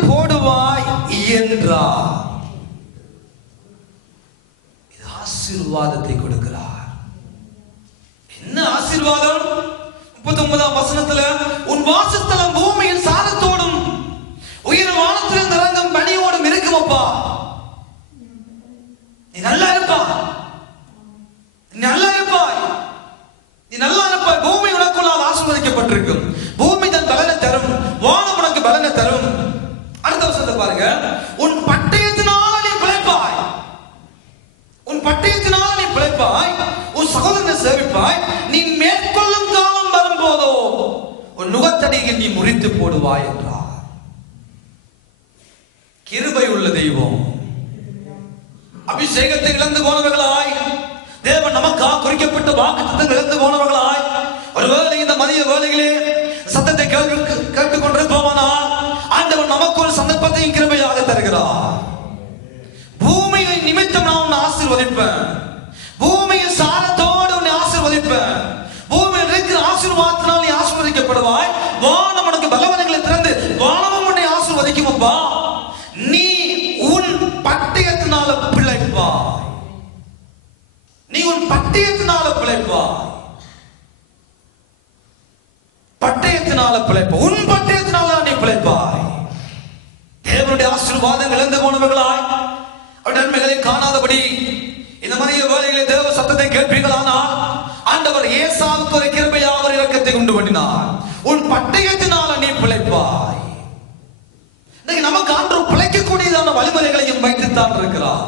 போடுவாய் என்றார். இது ஆசீர்வாதத்தை கொடுக்கிறார். என்ன ஆசீர்வாதம்? 39ஆம் வசனத்துல உன் வாசஸ்தலம் பூமியின் சாரத்தோடும் உயர வானத்தில் இறங்கும் பனியோடும் இருக்கும். அப்பா நீ நல்லா இருப்பாய். பூமி உனக்குள்ளால் ஆசீர்வதிக்கப்பட்டிருக்கும். பூமி தன் பலனை தரும். வானம் உனக்கு பலனை தரும். அடுத்த வசனத்தை பாருங்க. உன் பட்டயத்தினால் நீ பிழைப்பாய். உன் சகோதரனை சேவிப்பாய். நீ மேற்கொள்ளும் காலம் வரும்போதோ உன் நுகத்தடியில் நீ முறித்து போடுவாய் என்றார். கிருபை உள்ள தெய்வம். அபிஷேகத்தை இழந்து போனவர்களாய், தேவன் நமக்காக குறிக்கப்பட்ட வாக்குத்தத்தங்களை இழந்து போனவர்களாய், ஒருவேளை இந்த மதிய வேளையிலே சத்தத்தை கேட்டுக் கொண்டிருப்போமானால் ஆண்டவன் நமக்கு ஒரு சந்தர்ப்பத்தையும் கிருபையாக தருகிறார். பூமியை நிமித்தம் நான் உன்னை ஆசீர்வதிப்பேன். பூமியின் சாரத்தோடு உன்னை ஆசீர்வதிப்பேன். பூமியில் இருக்கிற ஆசீர்வாதத்தினால் நீ ஆசீர்வதிக்கப்படுவாய். வானம் உனக்கு பலவனங்களை திறந்து வானமும் உன்னை ஆசீர்வதிக்கும். அப்பா நீ உன் பட்டயத்தினால பிழைப்பாய். உன் பட்டயத்தினால பிழைப்பாய். உன் பட்டயத்தினால நீ பிழைப்பாய். தேவனுடைய ஆசீர்வாதங்கள் இழந்து போனவர்களாய், அவருடைய நன்மைகளை காணாதபடி இந்த மதிய வேளையிலே தேவ சத்தத்தை கேட்பீர்களானால் ஆண்டவர் ஏசாவுக்கு ஒரு கிருபையாக ஒரு இரக்கத்தை உண்டு பண்ணினார். உன் பட்டயத்தினால நீ பிழைப்பாய். நமக்கு ஆண்டவர் பிழைக்கக்கூடியதான வழிமுறைகளையும் வைத்துத்தான் இருக்கிறார்.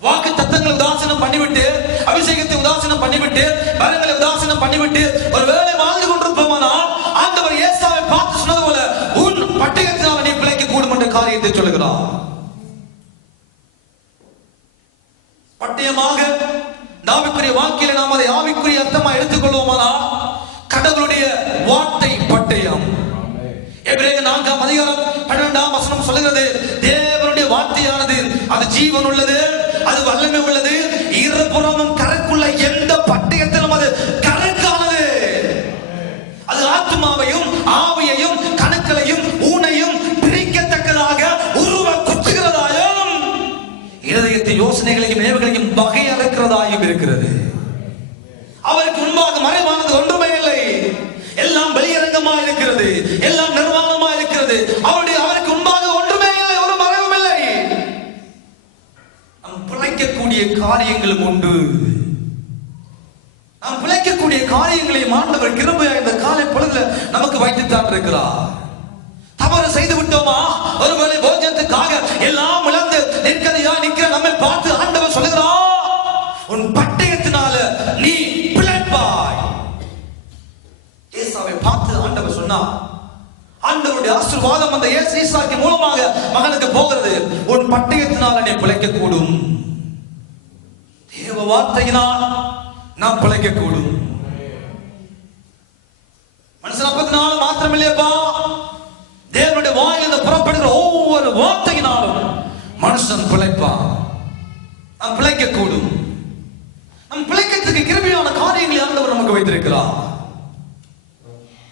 வாக்கு தத்தங்களை உதாசீனம் பண்ணிவிட்டு, அபிஷேகத்தை உதாசீனம் பண்ணிவிட்டு, வரங்களை உதாசீனம் பண்ணிவிட்டு ஒரு வேளை வாழ்ந்து கொண்டிருப்போமானால் ஆண்டவர் ஏசாவை பார்த்து சொன்னது போல உன் பட்டயத்தினால் நீ பிழைக்க கூடும் என்ற காரியத்தை சொல்லுகிறார். பட்டயமாக நாவிக்குரிய வாழ்க்கையில நாம் அதை ஆவிக்குரிய அர்த்தமா எடுத்துக்கொள்வோமானால் கடவுளுடைய வார்த்தை பட்டயம். எபிரேயர் 4ஆம் அதிகாரம் 12ஆம் வசனம் சொல்லுகிறது, தேவனுடைய வார்த்தையானது அது ஜீவன் உள்ளது, அது வல்லமை உள்ளது, இருபுறமும் கரைக்குள்ள எந்த பட்டயத்திலும் அது கரைக்கானது. அது ஆத்மாவையும் ஆவியையும் கணுக்களையும் ஊனையும் பிரிக்கத்தக்கதாக உருவ குத்துகிறதாயும் இருதயத்தின் யோசனைகளையும் நினைவுகளையும் வகையறுக்கிறதாயும் இருக்கிறது. அவருக்கு முன்பாக மறைவானது ஒன்றுமே இல்லை. எல்லாம் வெளியரங்கமாக இருக்கிறது, எல்லாம் நிர்வாணமாக இருக்கிறது. அவருக்கு முன்பாக ஒன்றுமே இல்லை, ஒரு மறைவும் இல்லை. நாம் பிழைக்கக்கூடிய காரியங்களும் உண்டு. நாம் பிழைக்கக்கூடிய காரியங்களை ஆண்டவர் கிருபையாக இந்த காலை பொழுதுல நமக்கு வைத்துத்தான் இருக்கிறார். தவறு செய்து விட்டோமா, ஒருவேளை போஜனத்துக்காக எல்லாம் இழந்து நிற்கிற நம்மை பார்த்து ஆண்டவர் சொல்லுகிறார், உன் பட்டயத்தினால நீ பிழைப்பாய். ஏசாவை பார்த்து ஆண்டவர் சொன்னார். ஆண்டவருடைய ஆசீர்வாதம் அந்த ஈசாக்கு மூலமாக மகனுக்கு போகிறது. உன் பட்டயத்தினால நீ பிழைக்க கூடும். தேவ வார்த்தையினால் நாம் பிழைக்க கூடும். மனுஷன் அப்பத்தினால மாத்திரம் இல்லையப்பா, தேவனுடைய வாயிலிருந்து புறப்படுகிற ஒவ்வொரு வார்த்தையினாலும் மனுஷன் பிழைப்பான். நாம் பிழைக்க கூடும். நம் பிழைக்கிறதுக்கு கிருபையான காரியங்களை ஆண்டவர் நமக்கு வைத்திருக்கிறார்.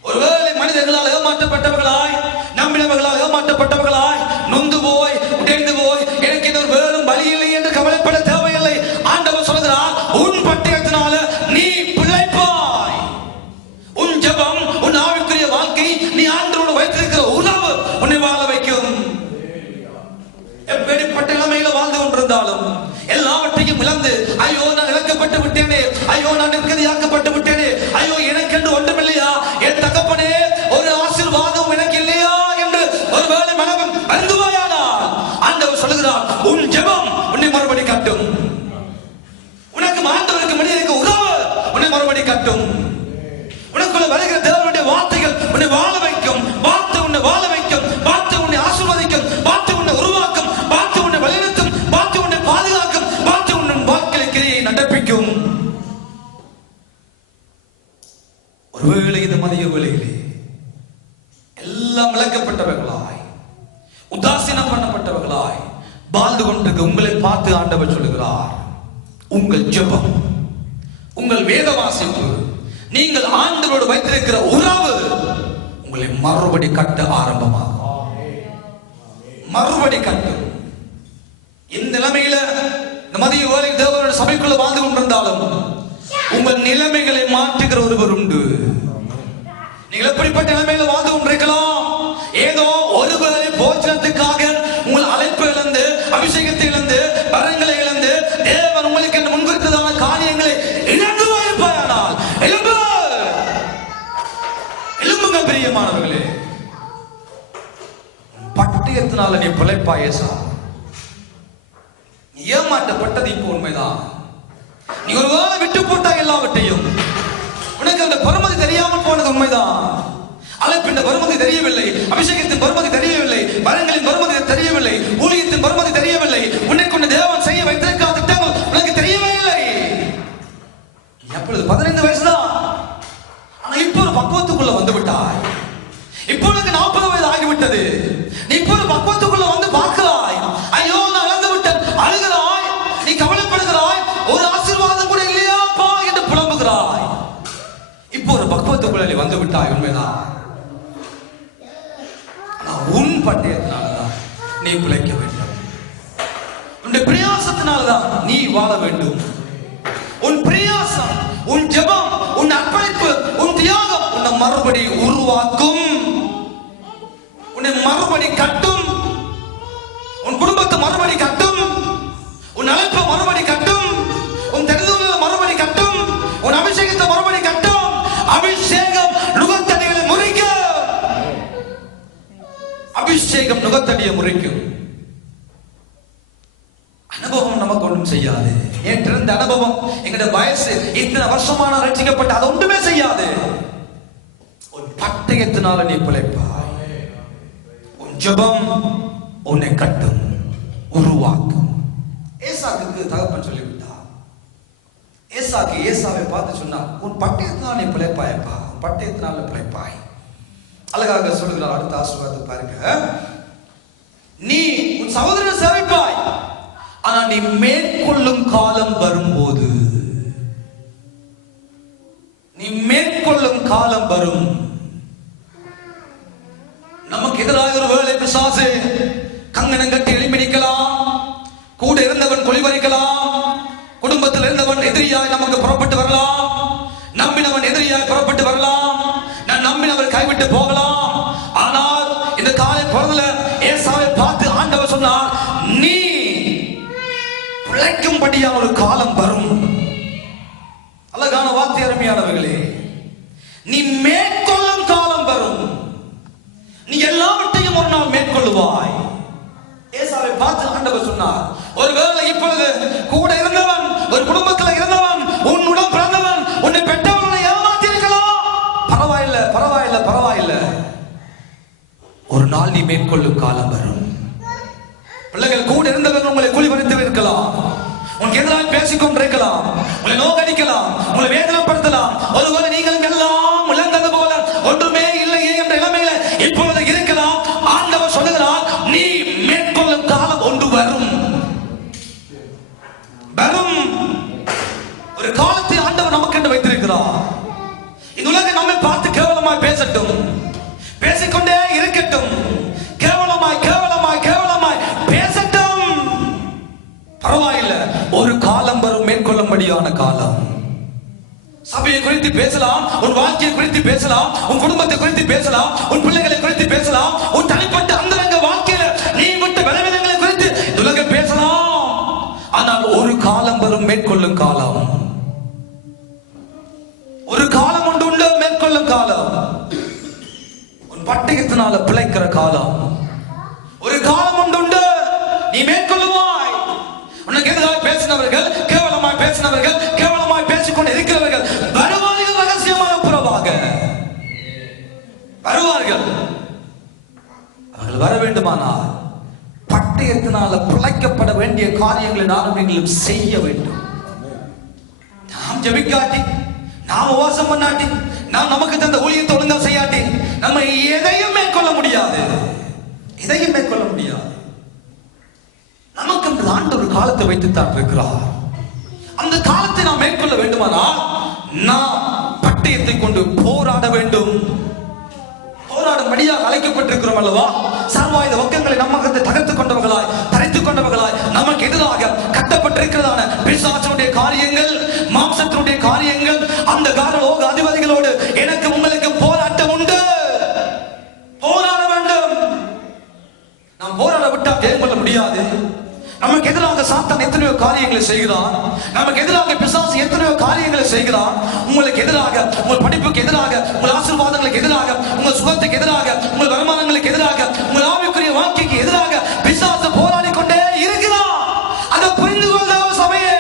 ஒருவேளை மனிதர்களால் ஏமாற்றப்பட்டவர்களாய், நம்பினவர்களால் ஏமாற்றப்பட்டவர்களாய், நொந்து போய் உடைந்து போய் எனக்கு இது வேறும் வழி இல்லை என்று கவலைப்பட தேவையில்லை. நான் நிம்மதியாக்கப்பட்டு விட்டேனே, ஐயோ எனக்கென்று ஒன்றுமில்லையா, என் தகப்பனே ஒரு ஆசீர்வாதம் எனக்கு இல்லையா என்று ஒருவேளை மனவன் வருந்துவாயானால் ஆண்டவர் சொல்லுகிறார், உன் ஜெபம் உன்னை மறுபடி கட்டும். உனக்கு ஆண்டவருக்கு மனிதனுக்கு உறவு உன்னை மறுபடி கட்டும். உனக்குள்ள வருகிற தேவனுடைய வார்த்தைகள் உன்னை வாழ வைக்கும். வார்த்தை உன்னை வாழ வைக்கும். வார்த்தை உன்னை ஆசீர்வதிக்கும். வார்த்தை உன்னை உருவாக்கும். வார்த்தை உன்னை வழிநடத்தும். வார்த்தை உன்னை பாதுகாக்கும். வார்த்தை உன் வாழ்க்கையில் கிரியை நடப்பிக்கும். ஒருவேளை இந்த மதிய வேளையிலே எல்லாம் விளக்கப்பட்டவர்களாய், உதாசீனம் பண்ணப்பட்டவர்களாய் வாழ்ந்து கொண்டிருக்க உங்களை பார்த்து ஆண்டவர் சொல்லுகிறார், உங்கள் ஜெபம், உங்கள் வேத வாசிப்பு, நீங்கள் ஆண்டவரோடு வைத்திருக்கிற உறவு உங்களை மறுபடி கட்ட ஆரம்பமாகும். மறுபடி கட்டும். இந்த நிலைமையில மதிய வேளை தேவனுடைய சபைக்குள்ள வாழ்ந்து கொண்டிருந்தாலும் உங்கள் நிலைமைகளை மாற்றுகிற ஒருவர் உண்டு. நீங்கள் எப்படிப்பட்ட நிலைமையில வாழ்ந்து கொண்டிருக்கலாம். ஏதோ ஒருவேளை போஜனத்துக்காக உங்கள் அழைப்பு இழந்து, அபிஷேகத்தை இழந்து, வரங்களை இழந்து, தேவன் உங்களுக்கு என்று முன்குறித்ததான காரியங்களை இழந்து போயிருப்பாயானால் எழும்புங்கள் பிரியமானவர்களே. பட்டயத்தினால நீ பிழைப்பாயேசா. ஏமாற்றப்பட்டது இப்போ உண்மைதான். நீ ஒருவேளை விட்டு போட்டாய் எல்லாவற்றையும், உனக்கு அந்த பருமதி தெரியாமல் போனது உண்மைதான். அழைப்பின் பருமதி தெரியவில்லை, அபிஷேகத்தின் பருமதி தெரியவில்லை, வரங்களின் பருமதி தெரியவில்லை, ஊழியத்தின் பருமதி தெரியவில்லை, உன்னை கொண்டு தேவன் செய்ய வைத்திருக்காத திட்டங்கள் உனக்கு தெரியவே இல்லை. எப்பொழுது 15 வயசுதான், ஆனா இப்போ ஒரு பக்குவத்துக்குள்ள வந்து விட்டாய். இப்போ உனக்கு 40 வயது ஆகிவிட்டது. நீ இப்போ ஒரு பக்குவத்துக்குள்ள வந்து பார்க்கிறாய், ஐயோ நான் இழந்து விட்டேன், அழுகிறாய், நீ கவலைப்படுகிறாய், ஒரு ஆசீர்வாதம் கூட இல்லையாப்பா என்று புலம்புகிறாய். இப்போ ஒரு பக்குவத்துக்குள்ள நீ வந்து விட்டாய், உண்மைதான். உன் பட்டயத்தினால்தான் நீ பிழைக்க வேண்டும். உன்னுடைய பிரயாசத்தினால்தான் நீ வாழ வேண்டும். உன் பிரயாசம், உன் ஜெபம், உன் அர்ப்பணிப்பு, உன் தியாகம் உன்னை மறுபடி உருவாக்கும், உன்னை மறுபடி கட்டும், உன் குடும்பத்தை மறுபடி கட்டும், உன் அழைப்பை மறுபடி கட்டும், உன் தெரிந்துள்ள மறுபடி கட்டும், உன் அபிஷேகத்தை மறுபடி கட்டும். அபிஷேகம் நுகத்தடிகளை முறிக்கும். அபிஷேகம் நுகத்தடியை முறிக்கும். அனுபவம் நமக்கு ஒன்றும் செய்யாது. ஏற்றிருந்த அனுபவம், எங்களுடைய வயசு இத்தனை வருஷமான ரட்சிக்கப்பட்ட அது ஒன்றுமே செய்யாது. உன் பட்டயத்தினால நீ பிழைப்பாய். உன் ஜெபம் உன்னை கட்டும், உருவாக்கும். ஏசாக்கு தகப்பன் சொல்லிவிட்டார். ஏசாக்கு ஏசாவை பார்த்து சொன்னார், உன் பட்டயத்தினால் நீ பிழைப்பாயப்பா, பட்டயத்தினால பிழைப்பாய். அழகாக சொல்லுகிறார். அடுத்த ஆசீர்வாதத்தை பாருங்க. நீ உன் சகோதரனை சேவிப்பாய், ஆனா நீ மேற்கொள்ளும் காலம் வரும்போது, நீ மேற்கொள்ளும் காலம் வரும். நமக்கு எதிராக ஒரு வேளை பிசாசு கங்கணம் கட்டி எழுப்பிடிக்கலாம், கூட இருந்தவன் கொலிவரிக்கலாம், குடும்பத்தில் இருந்தவன் எதிரியாய் நமக்கு புறப்பட்டு வரலாம், நம்பினவன் எதிரியாய் புறப்பட்டு வரலாம், நான் நம்பினவர் கைவிட்டு போகலாம். ஆனால் இந்த காலை பொழுதுல ஏசாவை பார்த்து ஆண்டவர் சொன்னார், நீ பிழைக்கும்படியான ஒரு காலம் வரும். அழகான வார்த்தை அருமையானவர்களே. நீ மேற்கொள்ளும் காலம் வரும். நீ எல்லாவற்றையும் ஒரு நாள் மேற்கொள்ளுவாய். ஏசாவை பார்த்து ஆண்டவர் சொன்னார், ஒருவேளை இப்பொழுது கூட இருந்தவன், ஒரு குடும்பத்தில் இருந்தவன், உன்னுடன் பிறந்தவன், உன்னை பெற்றவனை ஏமாற்றி இருக்கலாம். பரவாயில்லை, பரவாயில்லை, பரவாயில்லை. ஒரு நாள் நீ மேற்கொள்ளும் காலம் வரும். பிள்ளைகள் கூட இருந்தவன் உங்களை குழிபறித்து இருக்கலாம், உங்களுக்கு எதிராக பேசிக்கொண்டிருக்கலாம், உங்களை நோக்கடிக்கலாம், உங்களை வேதனைப்படுத்தலாம். ஒருவேளை நீங்கள் எல்லாம் இழந்தது போல ஒன்றுமே இல்லையே என்ற நிலைமையில இப்பொழுது இருக்கலாம். ஆண்டவர் சொல்லுகிறார், நீ மேற்கொள்ளும் காலம் ஒன்று வரும். வரும் ஒரு காலத்தை ஆண்டவர் நமக்கு என்று வைத்திருக்கிறார். இந்த உலகம் நம்மை பார்த்து கேவலமாய் பேசட்டும், பேசிக்கொண்டே இருக்கட்டும், கேவலமாய் கேவலமாய் கேவலமாய் பேசட்டும், பரவாயில்லை. ஒரு காலம் வரும், மேற்கொள்ளும்படியான காலம். சபையை குறித்து பேசலாம், உன் வாழ்க்கையை குறித்து பேசலாம், உன் குடும்பத்தை குறித்து பேசலாம், உன் பிள்ளைகளை குறித்து பேசலாம், உன் தனிப்பட்ட அந்தரங்க வாழ்க்கையில நீ விட்ட பலவீனங்களை குறித்து உலகம் பேசலாம். ஆனால் ஒரு காலம் வரும், மேற்கொள்ளும் காலம். பட்டயத்தினால பிழைக்கிற காலம். ஒரு காலம் உண்டு, நீ மேற்கொள்ளுவாய். உனக்கு எதிராக பேசினவர்கள், கேவலமாய் பேசினவர்கள், கேவலமாய் பேசிக்கொண்டு இருக்கிறவர்கள் வருவார்கள், ரகசியமாக புறவாக வருவார்கள். அவர்கள் வர வேண்டுமானால் பட்டயத்தினால பிழைக்கப்பட வேண்டிய காரியங்களை நானும் நீங்களும் செய்ய வேண்டும். நாம் ஜெபிக்காட்டி, நாம் உபவாசம் பண்ணாட்டி, நாம் நமக்கு தந்த ஊழியத்தை ஒழுங்கா செய்யாட்டி நம்ம எதையும் மேற்கொள்ள முடியாது. எதையும் மேற்கொள்ள முடியாது. நமக்கு அந்த ஆண்டு ஒரு காலத்தை வைத்துத்தான் இருக்கிறார். அந்த காலத்தை நாம் மேற்கொள்ள வேண்டுமானால் நாம் பட்டயத்தை கொண்டு போராட வேண்டும். போராடும்படியாக அழைக்கப்பட்டிருக்கிறோம் அல்லவா? சர்வாயுத வக்கங்களை நமக்கு தகர்த்து கொண்டவர்களாய், தரைத்துக் கொண்டவர்களாய், நமக்கு எதிராக கட்டப்பட்டிருக்கிறதான பிசாசனுடைய காரியங்கள், மாம்சத்தினுடைய காரியங்கள், அந்த காரலோக அதிபதிகளோடு எனக்கு உங்களுக்கு போராட்டம் உண்டு. போராட வேண்டும். நாம் போராட விட்டால் ஜெயம் கொள்ள முடியாது. நமக்கு எதிராக சாத்தான் எத்தனையோ காரியங்களை செய்கிறான். நமக்கு எதிராக பிசாசு எத்தனையோ காரியங்களை செய்கிறான். உங்களுக்கு எதிராக, உங்கள் படிப்புக்கு எதிராக, உங்கள் ஆசீர்வாதங்களுக்கு எதிராக, உங்கள் சுகத்துக்கு எதிராக, உங்கள் வருமானங்களுக்கு எதிராக, உங்கள் ஆவிக்குரிய வாழ்க்கைக்கு எதிராக பிசாசு போராடி கொண்டே இருக்கிறான். அதை புரிந்து கொள்ள சபையே,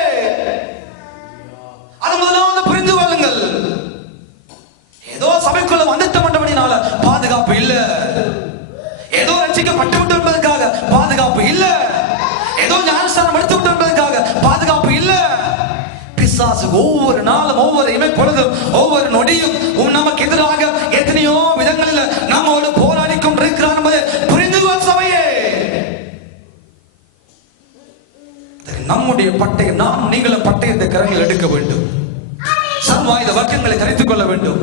அது முதலாவது புரிந்து கொள்ளுங்கள். ஏதோ சபைக்குள்ள வந்துட்ட மண்டபடினால பாதுகாப்பு இல்ல, ஏதோ ரட்சிக்கப்பட்டு விட்டு என்பதற்காக பாதுகாப்பு இல்ல, ஏதோ ஞானஸ்தானம் எடுத்து விட்டு என்பதற்காக பாதுகாப்பு இல்ல. பிசாசு ஒவ்வொரு நாளும், ஒவ்வொரு இமைப்பொழுதும், ஒவ்வொரு நொடியும் நமக்கு எதிராக எத்தனையோ விதங்களில் நம்மோடு போராடி கொண்டிருக்கிறார் என்பதை புரிந்து கொள் சபையே. நம்முடைய பட்டயம், நாம் நீங்களும் பட்டயத்தை கரங்களில் எடுக்க வேண்டும். சர்வாயுத வர்க்கங்களை கரைத்துக் கொள்ள வேண்டும்.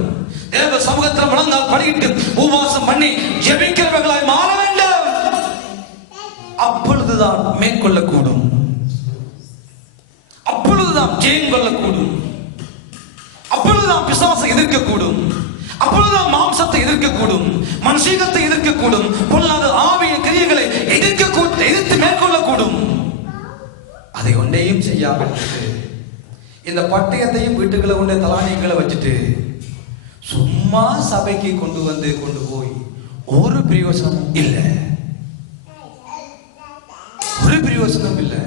தேவ சமூகத்தில் முழங்கால் படியிட்டு உபவாசம் பண்ணி ஜெபிக்கிறவர்களாய் மாற வேண்டும். அப்பொழுதுதான் மேற்கொள்ளக்கூடும். அப்பொழுதுதான் ஜெயம் கொள்ளக்கூடும். அப்பொழுதுதான் பிசாசை எதிர்க்கக்கூடும். அப்பொழுதுதான் மாம்சத்தை எதிர்க்கக்கூடும், மனுஷீகத்தை எதிர்க்கக்கூடும், பொல்லாத ஆவியின் கிரியைகளை எதிர்த்து மேற்கொள்ளக்கூடும். அதை ஒன்றையும் செய்யாமல் இந்த பட்டயத்தையும் வீட்டுகளை கொண்ட தலானியங்களை வச்சுட்டு சும்மா சபைக்கு கொண்டு போய் ஒரு பிரயோசனமும் இல்லை. ஒரு பிரயோசனம் இல்லை.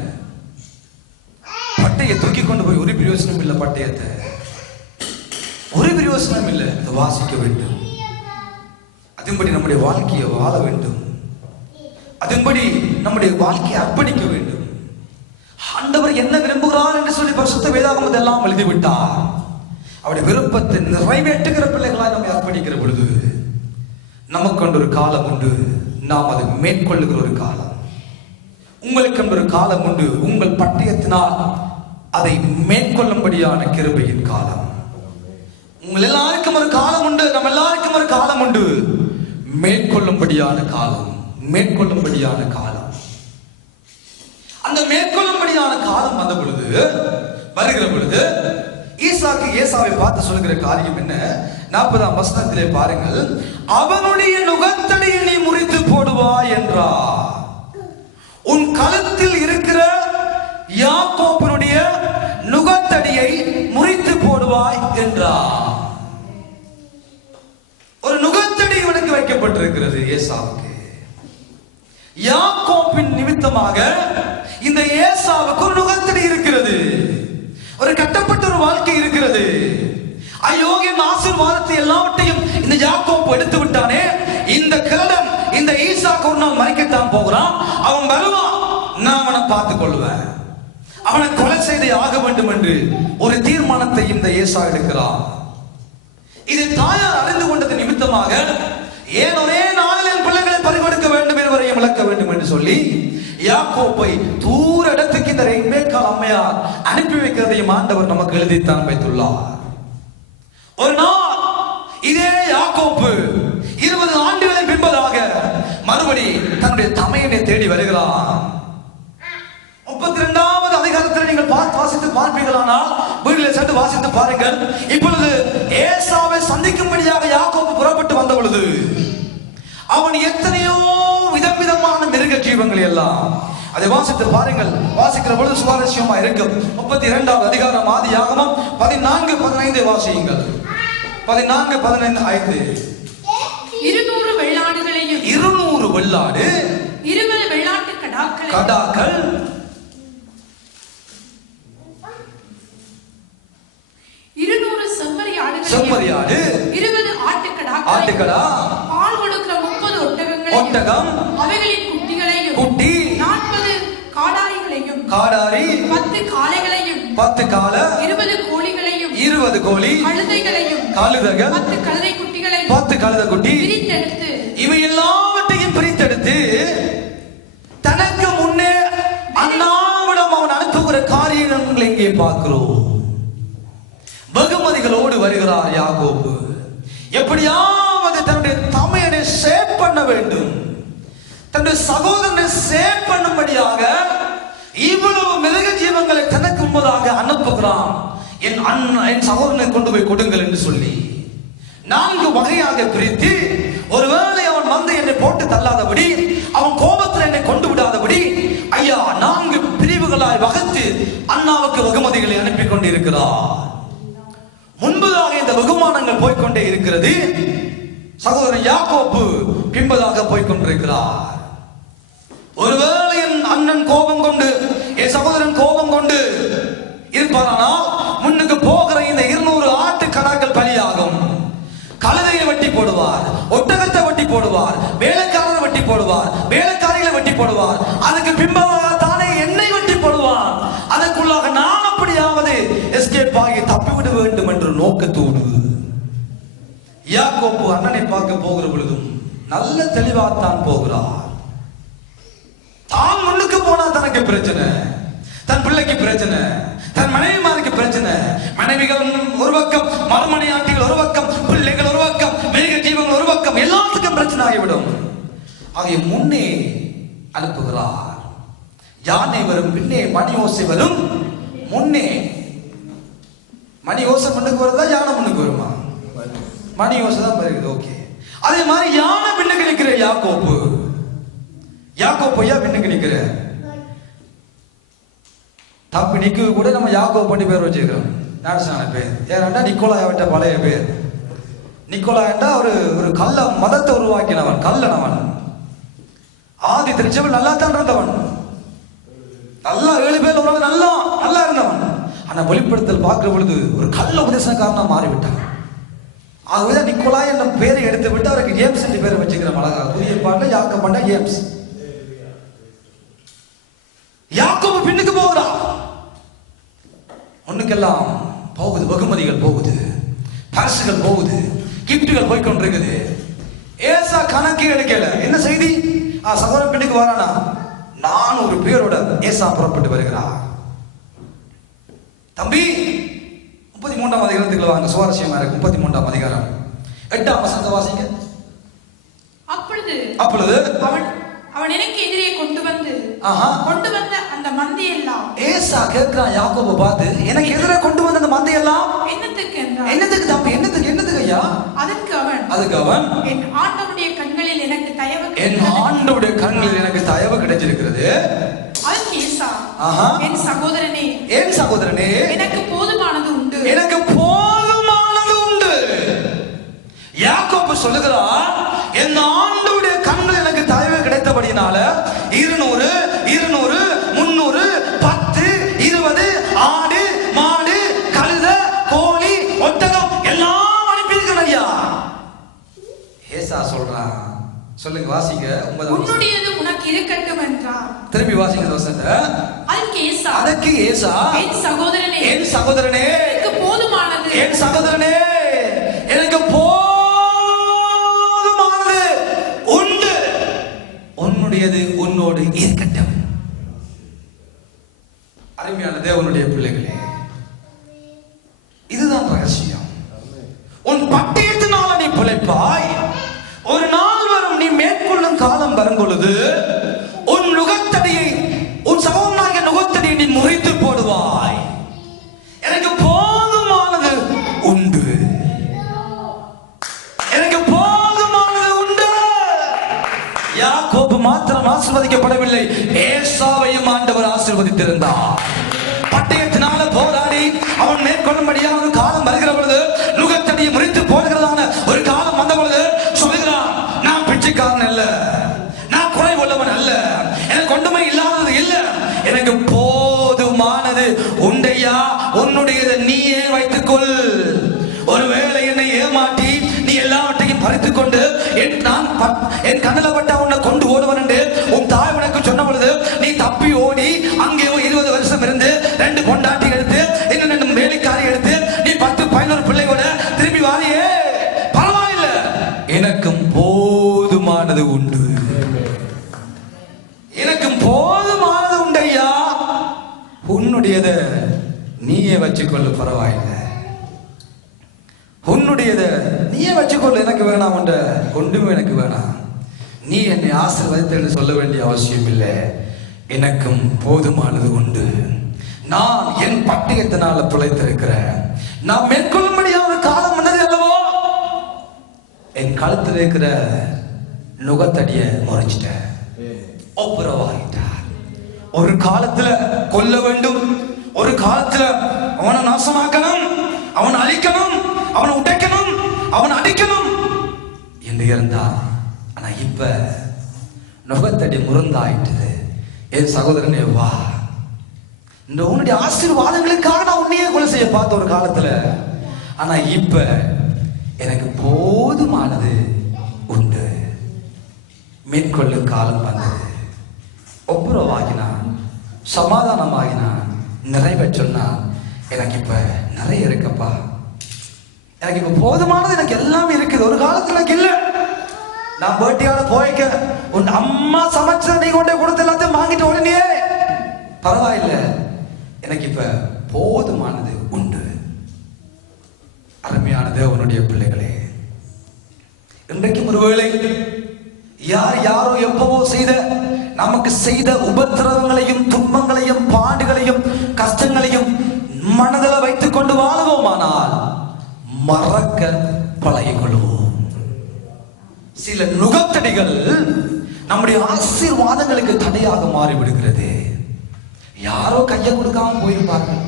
பட்டையை தூக்கி கொண்டு போய் ஒரு பிரயோசனம் இல்லை. பட்டயத்தை ஒரு பிரயோசனம் இல்லை. அதை வாசிக்க வேண்டும். அதன்படி நம்முடைய வாழ்க்கையை வாழ வேண்டும். அதன்படி நம்முடைய வாழ்க்கையை அர்ப்பணிக்க வேண்டும். ஆண்டவர் என்ன விரும்புகிறார் என்று சொல்லி பரிசுத்த வேதாகமத்தை எல்லாம் எழுதிவிட்டார். அவருடைய விருப்பத்தை நிறைவேற்றுகிற பிள்ளைகளாய் நம்மை அர்ப்பணிக்கிற பொழுது நமக்கு ஒரு காலம் உண்டு. நாம் அதை மேற்கொள்ளுகிற ஒரு காலம். உங்களுக்கு ஒரு காலம் உண்டு. உங்கள் பட்டயத்தினால் அதை மேற்கொள்ளும்படியான கிருபையின் காலம். உங்கள் எல்லாருக்கும் ஒரு காலம் உண்டு. நம்ம எல்லாருக்கும் ஒரு காலம் உண்டு. மேற்கொள்ளும்படியான காலம். மேற்கொள்ளும்படியான காலம். அந்த மேற்கொள்ளும்படியான காலம் வந்த பொழுது, வருகிற பொழுது ஈசாக்கு ஏசாவை பார்த்து சொல்லுகிற காரியம் என்ன? 40ஆம் வசனத்திலே பாருங்கள். அவனுடைய நுகத்தடியை நீ முறித்து போடுவாய் என்றார். உன் கழுத்தில் இருக்கிற யாக்கோபினுடைய நுகத்தடியை முறித்து போடுவாய் என்றார். ஒரு நுகத்தடி இவனுக்கு வைக்கப்பட்டிருக்கிறது ஏசாவுக்கு. யாக்கோபின் நிமித்தமாக இந்த ஏசாவுக்கு ஒரு நுகத்தடி இருக்கிறது. ஒரு கட்டப்பட்ட ஒரு வாழ்க்கை இருக்கிறது. ஐயோ, என் ஆசீர்வாதத்தை எல்லாவற்றையும் இந்த யாக்கோப் எடுத்து விட்டானே, இந்த கிழடன் இந்த ஈசாக்கு ஒரு நாள் மறிக்கத்தான் போகிறான். அவன் வருவான், நான் அவனை பார்த்துக் கொள்வேன். அவனை கொலை செய்து ஆக வேண்டும் என்று ஒரு தீர்மானத்தை இந்த ஏசா எடுக்கிறான். இது தாயார் அறிந்து கொண்டது நிமித்தமாக, ஏன் ஒரே நாளில் என் பிள்ளைகளை பறிகொடுக்க வேண்டும் என்பதையும் விளக்க வேண்டும் என்று சொல்லி யாக்கோப்பை தூர இடத்துக்கு இந்த ரெபேக்காள் அம்மையார் அனுப்பி வைக்கிறதையும் ஆண்டவர் நமக்கு எழுதித்தான் வைத்துள்ளார். ஒரு நாள் இதே யாக்கோப்பு 20 ஆண்டுகளின் பின்பதாக மறுபடி தன்னுடைய தமையனை தேடி வருகிறான். 32வது அதிகாரத்தில் நீங்கள் வாசித்து பார்ப்பீர்களானால், வீட்டில் சென்று வாசித்து பாருங்கள். இப்பொழுது ஏசாவை சந்திக்கும்படியாக யாக்கோபு புறப்பட்டு வந்த பொழுது அவன் எத்தனையோ விதவிதமான மிருக ஜீவங்கள் எல்லாம், அதை வாசித்து பாருங்கள். வாசிக்கிற பொழுது சுவாரஸ்யமா இருக்கும். 32வது அதிகாரம் ஆதியாகமம் 14-15 வாசியுங்கள். 14-15 200 வெள்ளாடுகளையும் 200 வெள்ளாடு, 20 வெள்ளாட்டு கடாக்கள், 200 செம்மறி ஆடு, 20 ஆட்டுக்கடா, பால் கொடுக்கிற 30 ஒட்டகம், அவைகளின் குட்டி, 40 காடாரிகளையும், 10 காளைகளையும், 20 கோழிகளையும், 20 கோழி, கழுதைகள், 10 கழுதை குட்டிகளையும், 10 கழுதை குட்டி பிரித்தெடுத்து, இவை எல்லாவற்றையும் பிரித்தெடுத்து தனக்கு முன்னே அண்ணாவிடம் அவன் அனுப்புகிற காரியங்களை இங்கே பார்க்கிறோம். வெகுமதிகளோடு வருகிறார் யாக்கோபு. எப்படியாவது தன்னுடைய தமையனை சேவ் பண்ண வேண்டும், தன்னுடைய சகோதரனை சேவ் பண்ணும்படியாக இவ்வளவு மிருக ஜீவங்களை தனக்கு முன்பதாக அனுப்புகிறான். என் சகோதரனை கொண்டு போய் கொடுங்கள் என்று சொல்லி 4 வகையாக பிரித்து, ஒருவேளை அவன் வந்து என்னை போட்டு தள்ளாதபடி, அவன் கோபத்தில் என்னை கொண்டு விடாதபடி, ஐயா 4 பிரிவுகளாய் வகுத்து அண்ணாவுக்கு வெகுமதிகளை அனுப்பி கொண்டிருக்கிறார். முன்பதாக இந்த வெகுமானங்கள் போய்கொண்டே இருக்கிறது. சகோதரன் யாக்கோபு பின்பதாக போய்கொண்டிருக்கிறார். ஒருவேளை என் அண்ணன் கோபம் கொண்டு, என் சகோதரன் கோபம் கொண்டு இருப்பாரானால் முன்னுக்கு போகிற இந்த 200 ஆட்டு கடாக்கள் பலியாகும். கழுதையை வெட்டி போடுவார், ஒட்டகத்தை வெட்டி போடுவார், வேலைக்காரரை வெட்டி போடுவார், வேலைக்காரிகளை வெட்டி போடுவார். அதுக்கு பின்பதாக தானே என்னை வெட்டி போடுவார். அதற்குள்ளாக நான் அப்படியாவது எஸ்கேப் ஆகி தப்பிவிட வேண்டும் என்ற நோக்கத்தோடு யாக்கோபு அண்ணனை பார்க்க போகிற பொழுதும் நல்ல தெளிவாகத்தான் போகிறார். தான் முன்னுக்கு போனா தனக்கு பிரச்சனை, தன் பிள்ளைக்கு பிரச்சனை, தன் மனைவிமாருக்கு பிரச்சனை, மனைவிகள் ஒரு பக்கம், மறுமனையாட்டிகள் ஒரு பக்கம், பிள்ளைகள் ஒரு பக்கம், மிருக ஜீவங்கள் ஒரு பக்கம், எல்லாத்துக்கும் பிரச்சனை ஆகிவிடும். ஆகிய முன்னே அனுப்புகிறார். யானை வரும் பின்னே மணி ஓசை வரும் முன்னே. மணி ஓசை முன்னுக்கு வருதா, யானை முன்னுக்கு வருமா? மணி ஓசை தான் வருகிறது. ஓகே, அதே மாதிரி யானை பின்னுக்கு நிற்கிற யாக்கோப்பு. யாக்கோப்பையா பின்னுக்கு நிற்கிற தப்பி நிக்க கூட நம்ம யாக்கோபு பண்ணி பேர் வச்சுக்கிறோம். நாடசான பேர் ஏன்னா நிக்கோலாய் விட்ட பழைய பேர். நிக்கோலாய்டா ஒரு கள்ள மதத்தை உருவாக்கினவன், கல்லனவன். ஆதி திருச்சபையில் நல்லா தான் இருந்தவன், நல்லா 7 பேர் உலக நல்லா இருந்தவன். ஆனா வெளிப்படுத்தல் பார்க்கிற பொழுது ஒரு கள்ள உபதேசக்காரனா மாறிவிட்டான். ஆகவே நிக்கோலாய் என்ற பேரை எடுத்து விட்டு அவருக்கு ஜேம்ஸ் என்று பேரை வச்சுக்கிறோம். அழகா புதிய பாடல யாக்கப்பட்ட ஜேம்ஸ். யாக்கோபு பின்னுக்கு போகிறான். ஒண்ணுக்கெல்லாம் போகுது, வெகுமதிகள் போகுது, பரிசுகள் போகுது, கிஃப்ட்டுகள் போய்கொண்டிருக்குது. ஏசா கணக்கு எடுக்கல. என்ன செய்தி? சகோதரன் பின்னுக்கு வரானா, 400 பேரோட ஏசா புறப்பட்டு வருகிறார். தம்பி 33ஆம் அதிகாரத்துக்குள்ள வாங்க, சுவாரஸ்யமா இருக்கு. 33ஆம் அதிகாரம் 8ஆம் வசனத்தை வாசிங்க. அப்பொழுது அவன் எனக்கு எதிரே கொண்டு வந்த அந்த மந்தை எல்லாம். ஏசா கேட்கிறான் யாக்கோபை பார்த்து, எனக்கு எதிரே கொண்டு வந்த அந்த மந்தை எல்லாம் என்னத்துக்கு என்றான். என்னத்துக்கு தம்பி, என்னத்துக்கு ஐயா? அதுக்கு அவன் என் ஆண்டவருடைய கண்களில் எனக்கு தயவு கிடைச்சிருக்கிறது. அதுக்கு ஏசா, என் சகோதரனே எனக்கு போதுமானது உண்டு. யாக்கோபு சொல்லுகிறார், என் ஆண்டவருடைய கண்கள் எனக்கு தயவு கிடைத்தபடினால 200 300 10 20 ஆடு மாடு கழுதை கோழி ஒட்டகம் எல்லாம் அனுப்பியிருக்கிறேன் ஐயா. ஏசா சொல்றான். சொல்லுங்க, வாசிங்க. உன்னுடையது உனக்கு இருக்கட்டும் என்றார். திருப்பி வாசிங்க வசனத்தை. அதுக்கு ஏசா என் சகோதரனே எனக்கு போதுமானது, என் சகோதரனே எனக்கு போதுமானது உண்டு, உன்னுடையது உன்னோடு இருக்கட்டும். அருமையான தேவனுடைய பிள்ளைகளே, இதுதான் ரகசியம். உன் பட்டயத்தினால நீ பிழைப்பாய். ஒரு நாள் வரும், நீ மேற்கொள்ளும் காலம் வரும் பொழுது உன் நுகத்தடியை, உன் சகோதரனாகிய நுகத்தடியை நீ முறித்து போடுவாய். எனக்கு போதுமானது உண்டு, எனக்கு போதுமானது உண்டு. யாக்கோபு மாத்திரம் ஆசீர்வதிக்கப்படவில்லை, ஏசாவையும் ஆண்டவர் ஆசீர்வதித்திருந்தார். பட்டயத்தினால போராடி அவன் மேற்கொள்ளும்படியான ஒரு காலம் வருகிற பொழுது, நுகத்தடியை முறித்து போடுகிறதான ஒரு காலம் வந்த பொழுது சொல்லுகிறான், நான் பிச்சைக்காரன் அல்ல, ஒருவேளை என்னை ஏமாற்றி நீ எல்லாவற்றையும் பறித்துக் கொண்டு என் கண்ணில் பட்ட உன்னை கொண்டு ஓடுவன் என்று உன் தாய் உனக்கு சொன்ன பொழுது நீ தப்பி ஓடி அங்கே 20 வருஷம் இருந்து 2 பொண்டாட்டி எடுத்து இன்னும் 2 வேலைக்காரி எடுத்து நீ 10-11 பிள்ளையோட திரும்பி வாரியே, பரவாயில்ல, எனக்கும் போதுமானது உண்டு, எனக்கும் போதுமானது உண்டையா, உன்னுடையதை நீயே வச்சுக்கொள்ள, பரவாயில்லை, உன்னுடையதை நீயே வச்சுக்கொள்ள, எனக்கு வேணாம், என்ற ஒன்றுமே எனக்கு வேணாம், நீ என்னை ஆசீர்வதித்து சொல்ல வேண்டிய அவசியம் இல்லை, எனக்கும் போதுமானது உண்டு, நான் என் பட்டயத்தினால பிழைத்திருக்கிறேன், நான் மேற்கொள்ளும்படியான ஒரு காலம் வந்தது அல்லவோ, என் கழுத்தில் இருக்கிற நுகத்தடிய முறைச்சிட்டேன், ஒப்புரவாகிட்டார். ஒரு காலத்துல கொல்ல வேண்டும், ஒரு காலத்துல அவனை நாசமாக்கணும், அவன் அழிக்கணும், அவனை உடைக்கணும், அவன் அடிக்கணும் என்று இருந்தான். ஆனா இப்ப நுகத்தடி முருந்தாயிட்டது. என் சகோதரனே வா, இந்த உன்னுடைய ஆசீர்வாதங்களுக்காக நான் உன்னையே கொலை செய்ய பார்த்த ஒரு காலத்துல, ஆனா இப்ப எனக்கு போதுமானது உண்டு, மேற்கொள்ளும் காலம் வந்தது, ஒப்புரவாகினான், சமாதானமாகினான், நிறைவே சொன்னான், எனக்கு இப்ப நிறைய இருக்கப்பா, எனக்கு இப்ப போதுமானது, எனக்கு எல்லாமே இருக்குது, ஒரு காலத்துல எனக்கு இல்ல, நான் பேட்டியால போய்க்க உன் அம்மா சமைச்ச நீ கொண்டே கொடுத்து எல்லாத்தையும் வாங்கிட்டு உடனே பரவாயில்ல, எனக்கு இப்ப போதுமானது உண்டு. அருமையானது உன்னுடைய பிள்ளைகளே, இன்றைக்கும் ஒருவேளை யாரோ எப்பவோ செய்த நமக்கு செய்த உபத்திரவங்களையும் துன்பங்களையும் பாடுகளையும் கஷ்டங்களையும் மனதில் வைத்துக் கொண்டு வாழுவோமானால் மறக்க பழகிக் கொள்வோம். சில நுகத்தடிகள் நம்முடைய ஆசீர்வாதங்களுக்கு தடையாக மாறிவிடுகிறது. யாரோ கையை கொடுக்காம போயிருப்பார்கள்,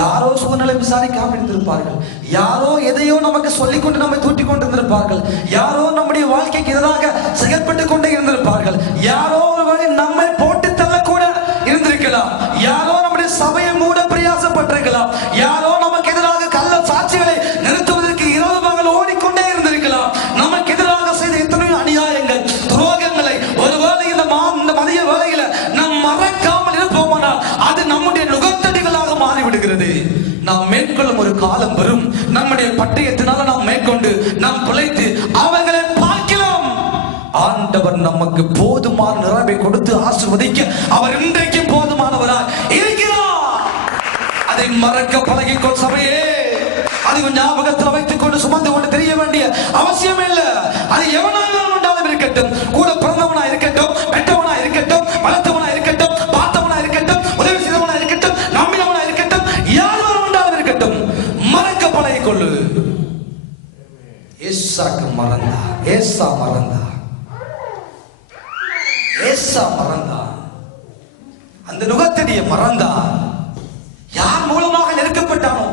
யாரோ சூழ்நிலை விசாரிக்காம இருந்திருப்பார்கள், யாரோ எதையோ நமக்கு சொல்லிக் கொண்டு நம்மை தூட்டி கொண்டு இருந்திருப்பார்கள், யாரோ நம்முடைய வாழ்க்கைக்கு எதிராக செயல்பட்டு கொண்டே இருந்திருப்பார்கள், யாரோ ஒருவரை நம்மை போட்டு தள்ள கூட இருந்திருக்கலாம், யாரோ நம்முடைய சபையை மூட பிரயாசப்பட்டிருக்கலாம், யாரோ நமக்கு எதிராக கள்ள சாட்சிகளை நிறுத்துவதற்கு இரவு பகல் ஓடிக்கொண்டே இருந்திருக்கலாம், நமக்கு எதிராக செய்த எத்தனையோ அநியாயங்கள் துரோகங்களை ஒருவேளை இந்த மதிய வேளையில நாம் மறக்காமல் இருப்போமானால் அது நம்முடைய நுகத்தடிகளாக மாறிவிடுகிறது. நாம் மேற்கொள்ளும் ஒரு காலம் வரும், நம்முடைய பட்டயத்தினால நாம் மேற்கொண்டு நாம் பிழைத்து அவர்களை பார்க்கலாம். ஆண்டவர் நமக்கு போதுமான நிறைவை கொடுத்து ஆசீர்வதிக்க அவர் இன்றைக்கும் போதுமானவராய் இருக்கிறார். அதை மறக்க பழகிக்கொள் சபையே, அதை ஞாபகத்தில் வைத்துக் கொண்டு சுமந்து கொண்டு தெரிய வேண்டிய அவசியம் இல்லை. அது எவனாக இருந்தாலும் இருக்கட்டும், கூட பிறந்தவனா இருக்கட்டும், பெற்றவனா இருக்கட்டும், வளர்த்தவனா இருக்கட்டும், பார்த்தவனா இருக்கட்டும், உதவி செய்தவனா இருக்கட்டும், நம்பினவனா இருக்கட்டும், யாரோ இருந்தாலும் இருக்கட்டும், மறக்க பழகிக் கொள்ளு. ஏசாக்கு மறந்தா, ஏசா மறந்தா, ஏசா மறந்தா, அந்த நுகத்தடியை மறந்தா. யார் மூலமாக நெருக்கப்பட்டானோ,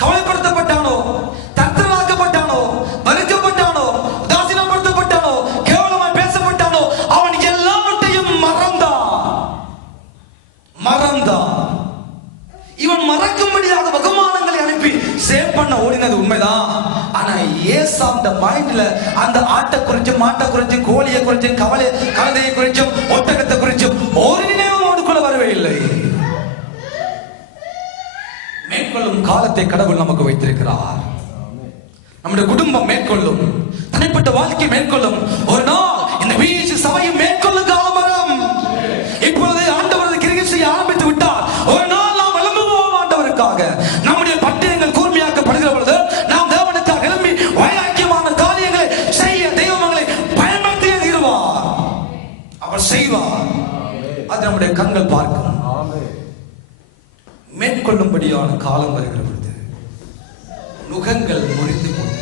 கவலைப்படுத்தப்பட்டானோ, தத்தராக்கப்பட்டானோ, மறுக்கப்பட்டானோ, உதாசீனப்படுத்தப்பட்டானோ, கேவலமாய் பேசப்பட்டானோ, அவன் எல்லாவற்றையும் மறந்தான். இவன் மறக்கும்படியாக பகவானங்களை அனுப்பி சேவ் பண்ண ஓடினது உண்மைதான். ஆனா ஏசாந்த மைண்ட்ல அந்த ஆட்டை குறிச்சும், மாட்டை குறிச்சும், கோழியை குறிச்சும், கழுதையை குறிச்சும், ஒட்டகத்தை குறிச்சும் ஒரு நினைவும் அவனுக்குள்ள வரவே இல்லை. மேற்கொள்ளும் காலத்தை கடவுள் நமக்கு வைத்திருக்கிறார். நம்முடைய குடும்பம் மேற்கொள்ளும், தனிப்பட்ட வாழ்க்கை மேற்கொள்ளும். ஒரு நாள் இந்த வீழ்ச்சி சபையும் மேற்கொள்ளும் காலம் வரும். இப்பொழுது ஆண்டவர் கிரியை செய்ய ஆரம்பித்து விட்டார். ஒரு நாள் நாம் எழும்புவோம் ஆண்டவருக்காக. நம்முடைய பட்டயங்கள் கூர்மையாக்கப்படுகிற பொழுது நாம் தேவனுக்காக எழும்பி வைராக்கியமான காரியங்களை செய்ய தெய்வங்களை பயன்படுத்தியே தீருவார். அவர் செய்வார். அது நம்முடைய கண்கள் பார்க்கும். மேற்கொள்ளும்படியான காலம் வருகிற பொழுது நுகங்கள் முறிந்து போது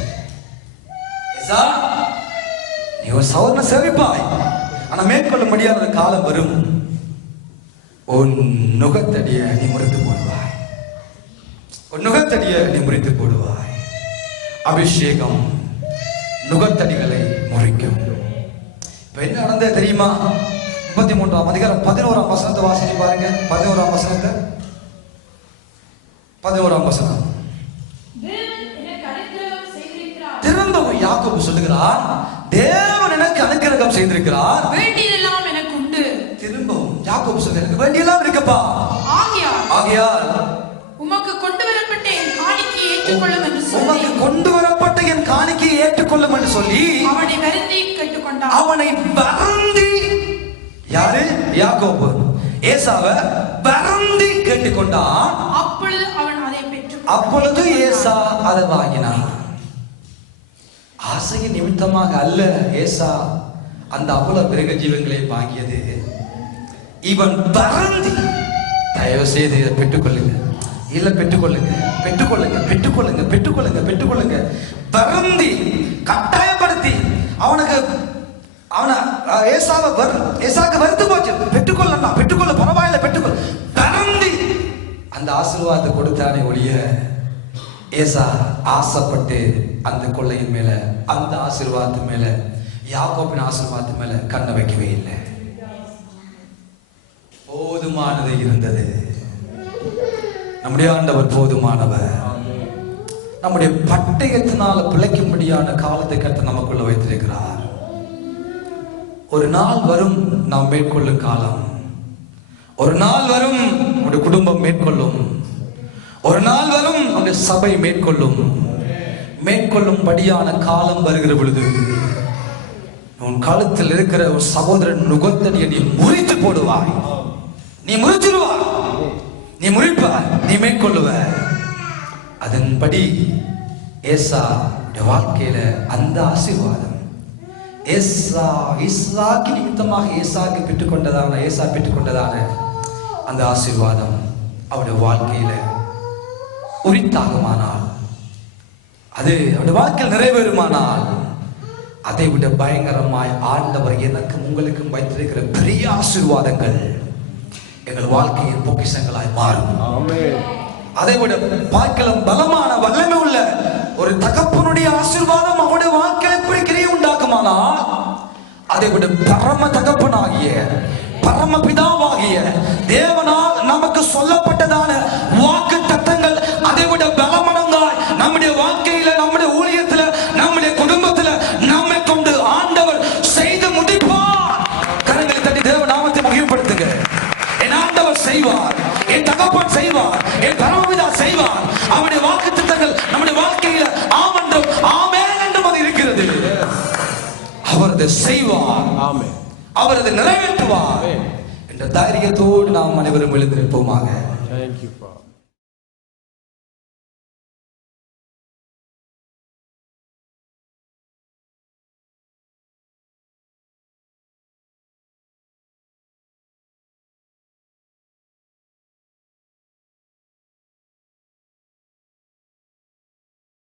நீ ஒரு சௌர்ண செவிப்பாய். ஆனா மேற்கொள்ளும்படியான காலம் வரும், உன் நுகத்தடிய நீ முறித்து போடுவாய், உன் நுகத்தடிய நீ முறித்து போடுவாய். அபிஷேகம் நுகத்தடிகளை முறிக்கும். இப்ப என்ன நடந்தது தெரியுமா? 33ஆம் அதிகாரம் 11ஆம் வசனத்தை வாசிச்சு பாருங்க. 11ஆம் வசனத்தை, 11ஆம் வசனம். யாக்கோபு சொல்லுகிறார், தேவன் எனக்கு அனுக்கிரகம் செய்திருக்கிறார், வேண்டியதெல்லாம் எனக்கு உண்டு. திரும்பவும் யாக்கோபு சொல்லுகிறார், எனக்கு வேண்டியெல்லாம் இருக்கப்பா, ஆகையால் உமக்கு கொண்டு வரப்பட்ட என் காணிக்கையை ஏற்றுக்கொள்ளும் என்று சொல்லி, உமக்கு கொண்டு வரப்பட்ட என் காணிக்கையை ஏற்றுக்கொள்ளும் என்று சொல்லி அவனை வருந்தி கேட்டுக்கொண்டான். அவனை வருந்தி, யாரு? யாக்கோபு ஏசாவை வருந்தி கேட்டுக்கொண்டான். அப்பொழுது அவன் அதை பெற்று, அப்பொழுது ஏசா அதை வாங்கினான். ஆசையின் நிமித்தமாக அல்ல ஏசா அந்த அவ்வளவு மிருக ஜீவங்களை வாங்கியது. இவன் வருந்தி, தயவு செய்து இதை பெற்றுக்கொள்ளுங்க, இல்ல பெற்றுக்கொள்ளுங்க, பெற்றுக்கொள்ளுங்க, பெற்றுக்கொள்ளுங்க, பெற்றுக்கொள்ளுங்க, பெற்றுக்கொள்ளுங்க, வருந்தி கட்டாயப்படுத்தி அவனுக்கு ஏசாவுக்கு வருத்து போச்சு. பெற்றுக்கொள்ளலாம், பெற்றுக்கொள்ள, பரவாயில்ல, பெற்றுக்கொள்ள, வருந்தி அந்த ஆசீர்வாதத்தை கொடுத்தானே ஒழிய ஏசா ஆசைப்பட்டு அந்த கொள்ளையின் மேல, அந்த ஆசீர்வாதத்து மேல, யாக்கோபின் ஆசீர்வாதத்து மேல கண்ணை வைக்கவே இல்லை. போதுமானது இருந்தது. நம்முடைய ஆண்டவர் போதுமானவர். நம்முடைய பட்டயத்தினால பிழைக்கும்படியான காலத்தை கர்த்தர் நமக்குள்ள வைத்திருக்கிறார். ஒரு நாள் வரும் நாம் மேற்கொள்ளும் காலம், ஒரு நாள் வரும் நம்முடைய குடும்பம் மேற்கொள்ளும், ஒரு நாள் வரும் நம்முடைய சபை மேற்கொள்ளும்படியான காலம் வருகிற பொழுது உன் காலத்தில் இருக்கிற ஒரு சகோதரன் நுகத்தடியை நீ முறித்து போடுவாய், நீ முறிச்சிருவாய், நீ முறிப்பாய், நீ மேற்கொள்ளுவ. அதன்படி ஏசா வாழ்க்கையில அந்த ஆசீர்வாதம் ஈசாக்கு நிமித்தமாக ஏசா பெற்றுக்கொண்டதான அந்த ஆசீர்வாதம் அவருடைய வாழ்க்கையில உரித்தாகுமானால், அது அவருடைய வாழ்க்கையில் நிறைவேறுமானால், அதை விட பயங்கரமாய் ஆண்டவர் எனக்கும் உங்களுக்கும் வைத்திருக்கிற பெரிய ஆசீர்வாதங்கள் எங்கள் வாழ்க்கையின் பொக்கிஷங்களாய் மாறும். அதை விட பார்க்கலாம் பலமான வல்லமை உள்ள ஒரு தகப்பனுடைய ஆசீர்வாதம் அவருடைய வாழ்க்கையில் எப்படி கிரியை உண்டாக்குமானால், அதை விட பரம தகப்பனாகிய பரம பிதாவாகிய தேவனால் நமக்கு சொல்லப்பட்டதான வாக்கு தத்தங்கள் அதை விட பலமடங்காய் நம்முடைய வாழ்க்கையில, நம்முடைய ஊழியத்துல, நம்முடைய குடும்பத்துல நம்மை கொண்டு ஆண்டவர் செய்து முடிப்பார். கரங்களை தட்டி தேவ நாமத்தை மகிமைப்படுத்துங்க. என் ஆண்டவர் செய்வார், என் தகப்பன் செய்வார், என் பரமபிதா செய்வார். அவருடைய வாக்கு திட்டங்கள் நம்முடைய வாழ்க்கையில ஆம் என்றும் ஆமென் என்றும் அது இருக்கிறது. அவர் அதை செய்வார், அவர் அதை நிறைவேற்றுவார் என்ற தைரியத்தோடு நாம் அனைவரும் எழுந்திருப்போமாக.